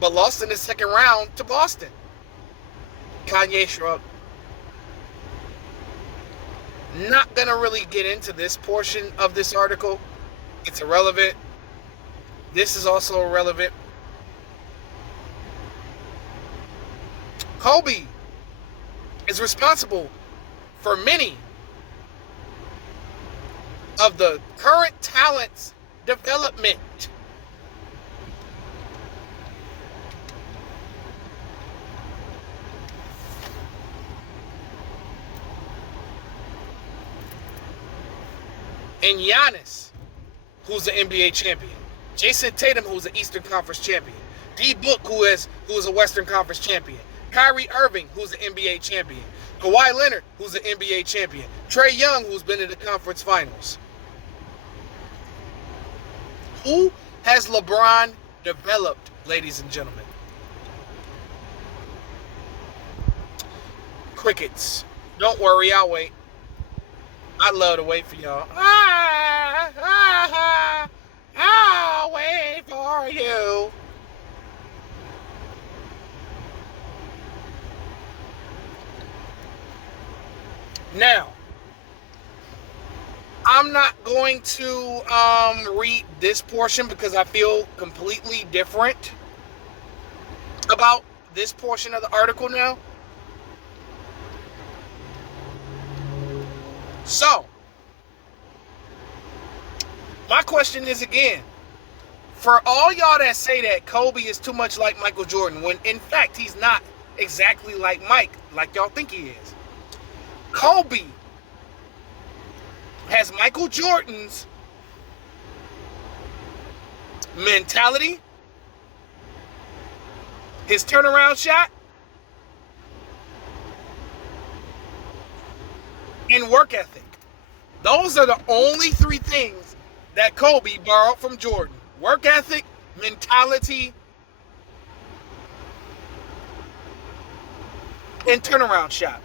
but lost in the second round to Boston. Kanye shrugged. Not going to really get into this portion of this article. It's irrelevant. This is also irrelevant. Kobe is responsible for many of the current talent's development. And Giannis, who's the NBA champion. Jason Tatum, who's the Eastern Conference champion. D Book, who is a Western Conference champion. Kyrie Irving, who's the NBA champion. Kawhi Leonard, who's the NBA champion. Trae Young, who's been in the conference finals. Who has LeBron developed, ladies and gentlemen? Crickets. Don't worry, I'll wait. I love to wait for y'all. I'll wait for you. Now, I'm not going to read this portion because I feel completely different about this portion of the article now. So, my question is again, for all y'all that say that Kobe is too much like Michael Jordan, when in fact he's not exactly like Mike, like y'all think he is. Kobe has Michael Jordan's mentality, his turnaround shot, and work ethic. Those are the only 3 things that Kobe borrowed from Jordan. Work ethic, mentality, and turnaround shot.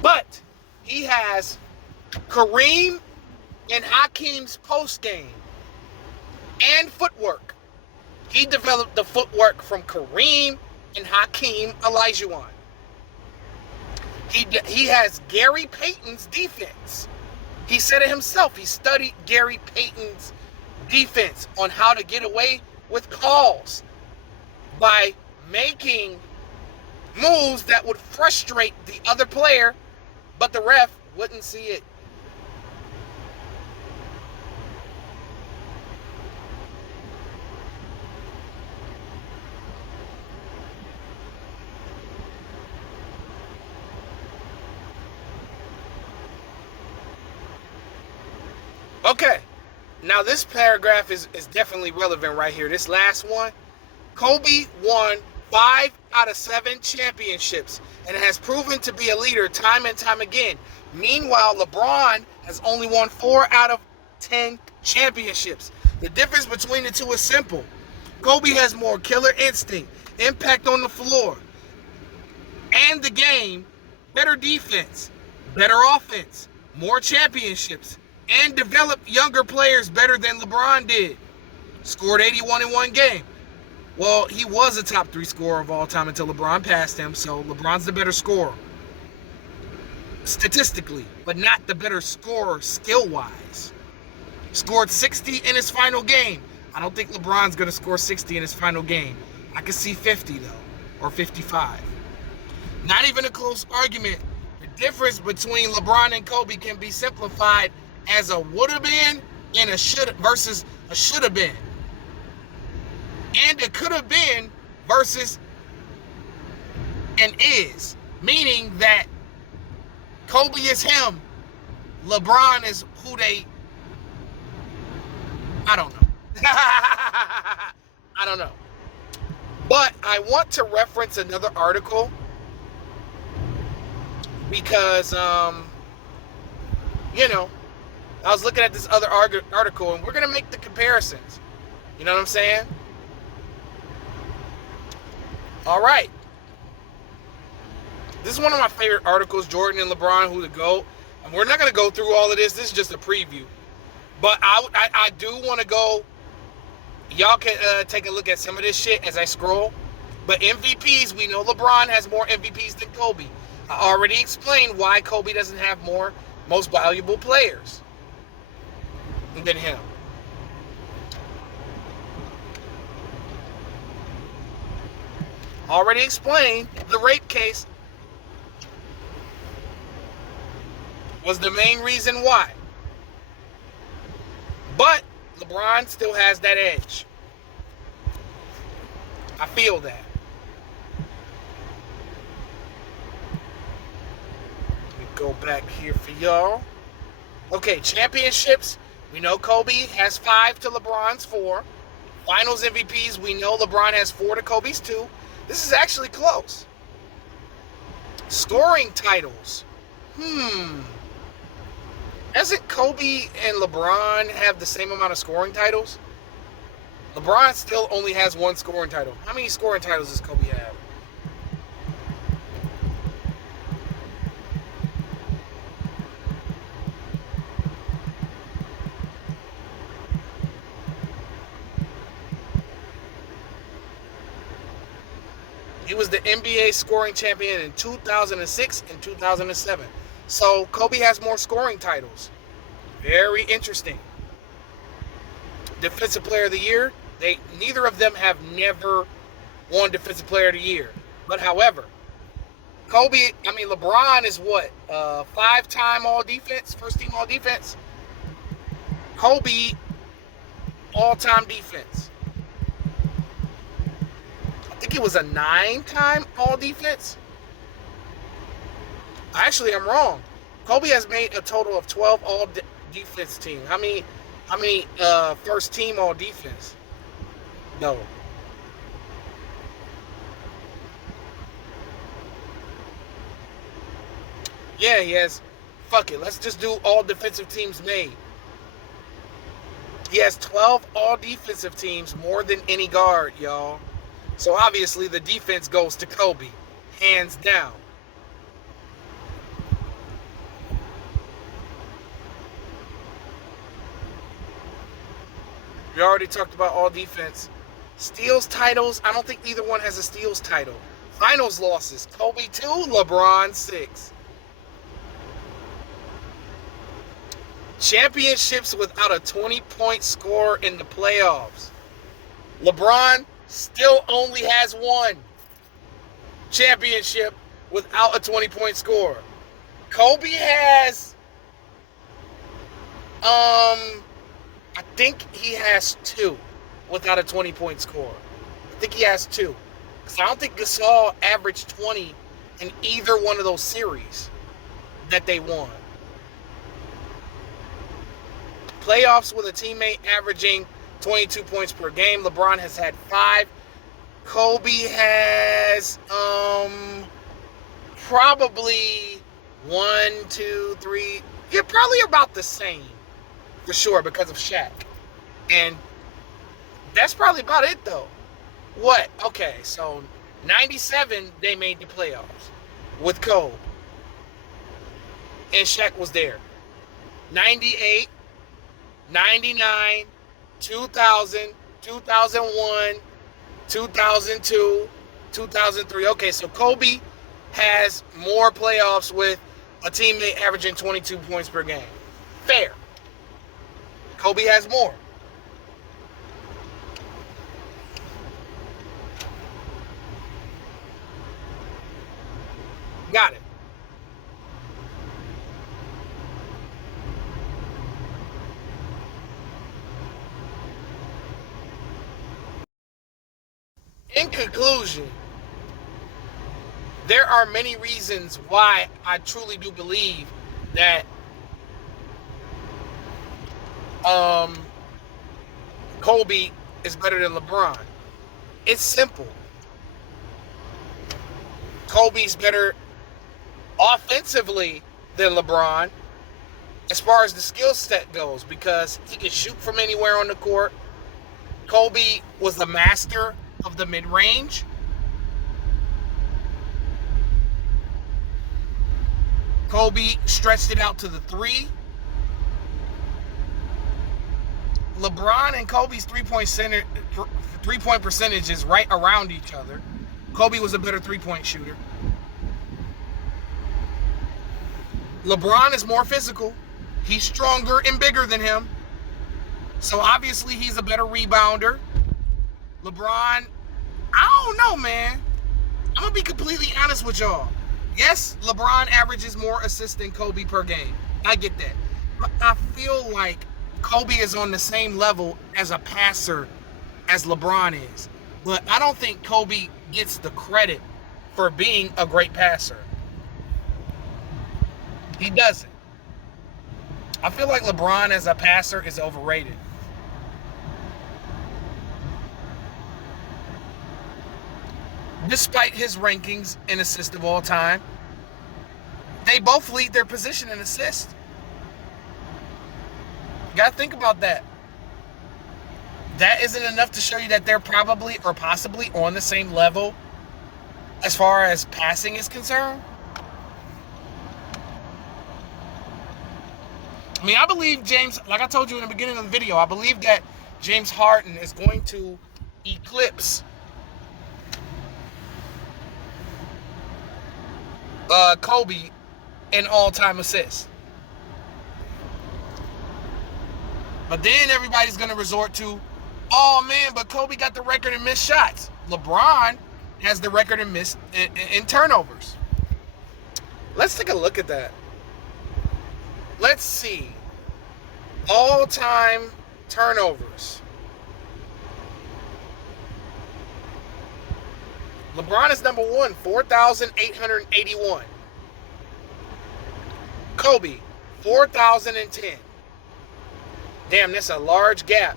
But he has Kareem and Hakeem's post game and footwork. He developed the footwork from Kareem and Hakeem Olajuwon. He has Gary Payton's defense. He said it himself. He studied Gary Payton's defense on how to get away with calls by making moves that would frustrate the other player, but the ref wouldn't see it. Okay, now this paragraph is definitely relevant right here. This last one, Kobe won 5 out of 7 championships and has proven to be a leader time and time again. Meanwhile, LeBron has only won 4 out of 10 championships. The difference between the two is simple. Kobe has more killer instinct, impact on the floor, and the game, better defense, better offense, more championships, and developed younger players better than LeBron did. Scored 81 in one game. Well, he was a top 3 scorer of all time until LeBron passed him, so LeBron's the better scorer. Statistically, but not the better scorer skill-wise. Scored 60 in his final game. I don't think LeBron's going to score 60 in his final game. I could see 50, though, or 55. Not even a close argument. The difference between LeBron and Kobe can be simplified as a would-have been and a should versus a should-have been. And a could-have been versus an is. Meaning that Kobe is him. LeBron is who they... I don't know. I don't know. But I want to reference another article because, you know, I was looking at this other article, and we're going to make the comparisons. You know what I'm saying? All right. This is one of my favorite articles, Jordan and LeBron, who the GOAT. And we're not going to go through all of this. This is just a preview. But I do want to go. Y'all can take a look at some of this shit as I scroll. But MVPs, we know LeBron has more MVPs than Kobe. I already explained why Kobe doesn't have more most valuable players than him. Already explained the rape case was the main reason why. But LeBron still has that edge. I feel that. Let me go back here for y'all. Okay, championships. We know Kobe has 5 to LeBron's 4. Finals MVPs. We know LeBron has 4 to Kobe's 2. This is actually close. Scoring titles. Doesn't Kobe and LeBron have the same amount of scoring titles? LeBron still only has 1 scoring title. How many scoring titles does Kobe have? He was the NBA scoring champion in 2006 and 2007. So Kobe has more scoring titles. Very interesting. Defensive Player of the Year. Neither of them have never won Defensive Player of the Year. But however, LeBron is what? 5-time All Defense, first team All Defense. Kobe, all-time defense. I think it was a 9-time All Defense. Actually, I'm wrong. Kobe has made a total of 12 All Defense teams. How many first team All Defense? No. Yeah, he has. Fuck it. Let's just do all defensive teams made. He has 12 all defensive teams, more than any guard, y'all. So obviously the defense goes to Kobe, hands down. We already talked about all defense. Steals titles, I don't think either one has a steals title. Finals losses, Kobe 2, LeBron 6. Championships without a 20-point score in the playoffs. LeBron still only has 1 championship without a 20-point score. Kobe has, I think he has 2 without a 20-point score. I think he has 2. Because I don't think Gasol averaged 20 in either one of those series that they won. Playoffs with a teammate averaging 22 points per game. LeBron has had 5. Kobe has probably 1, 2, 3. Yeah, probably about the same. For sure, because of Shaq. And that's probably about it, though. What? Okay, so 97, they made the playoffs with Kobe. And Shaq was there. 98, 99, 2000, 2001, 2002, 2003. Okay, so Kobe has more playoffs with a teammate averaging 22 points per game. Fair. Kobe has more. Got it. In conclusion, there are many reasons why I truly do believe that Kobe is better than LeBron. It's simple. Kobe's better offensively than LeBron as far as the skill set goes because he can shoot from anywhere on the court. Kobe was the master of the mid-range. Kobe stretched it out to the three. LeBron and Kobe's three-point percentage is right around each other. Kobe was a better three-point shooter. LeBron is more physical. He's stronger and bigger than him. So obviously he's a better rebounder. LeBron, I don't know, man. I'm going to be completely honest with y'all. Yes, LeBron averages more assists than Kobe per game. I get that. But I feel like Kobe is on the same level as a passer as LeBron is. But I don't think Kobe gets the credit for being a great passer. He doesn't. I feel like LeBron as a passer is overrated. Despite his rankings in assists of all time, they both lead their position in assists. You gotta think about that. That isn't enough to show you that they're probably or possibly on the same level as far as passing is concerned. I mean, I believe James, like I told you in the beginning of the video, I believe that James Harden is going to eclipse Kobe in all-time assists. But then everybody's going to resort to, oh man, but Kobe got the record in missed shots. LeBron has the record in turnovers. Let's take a look at that. Let's see. All-time turnovers. LeBron is number one, 4,881. Kobe, 4,010. Damn, that's a large gap.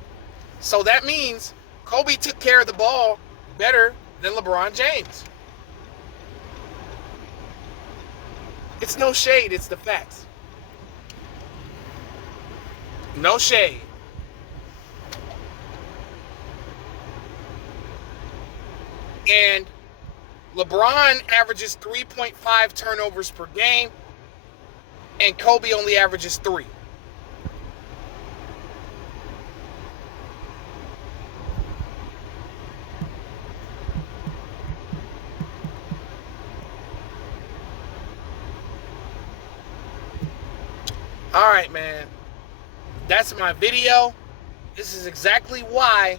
So that means Kobe took care of the ball better than LeBron James. It's no shade, it's the facts. No shade. And LeBron averages 3.5 turnovers per game, and Kobe only averages 3. All right, man. That's my video. This is exactly why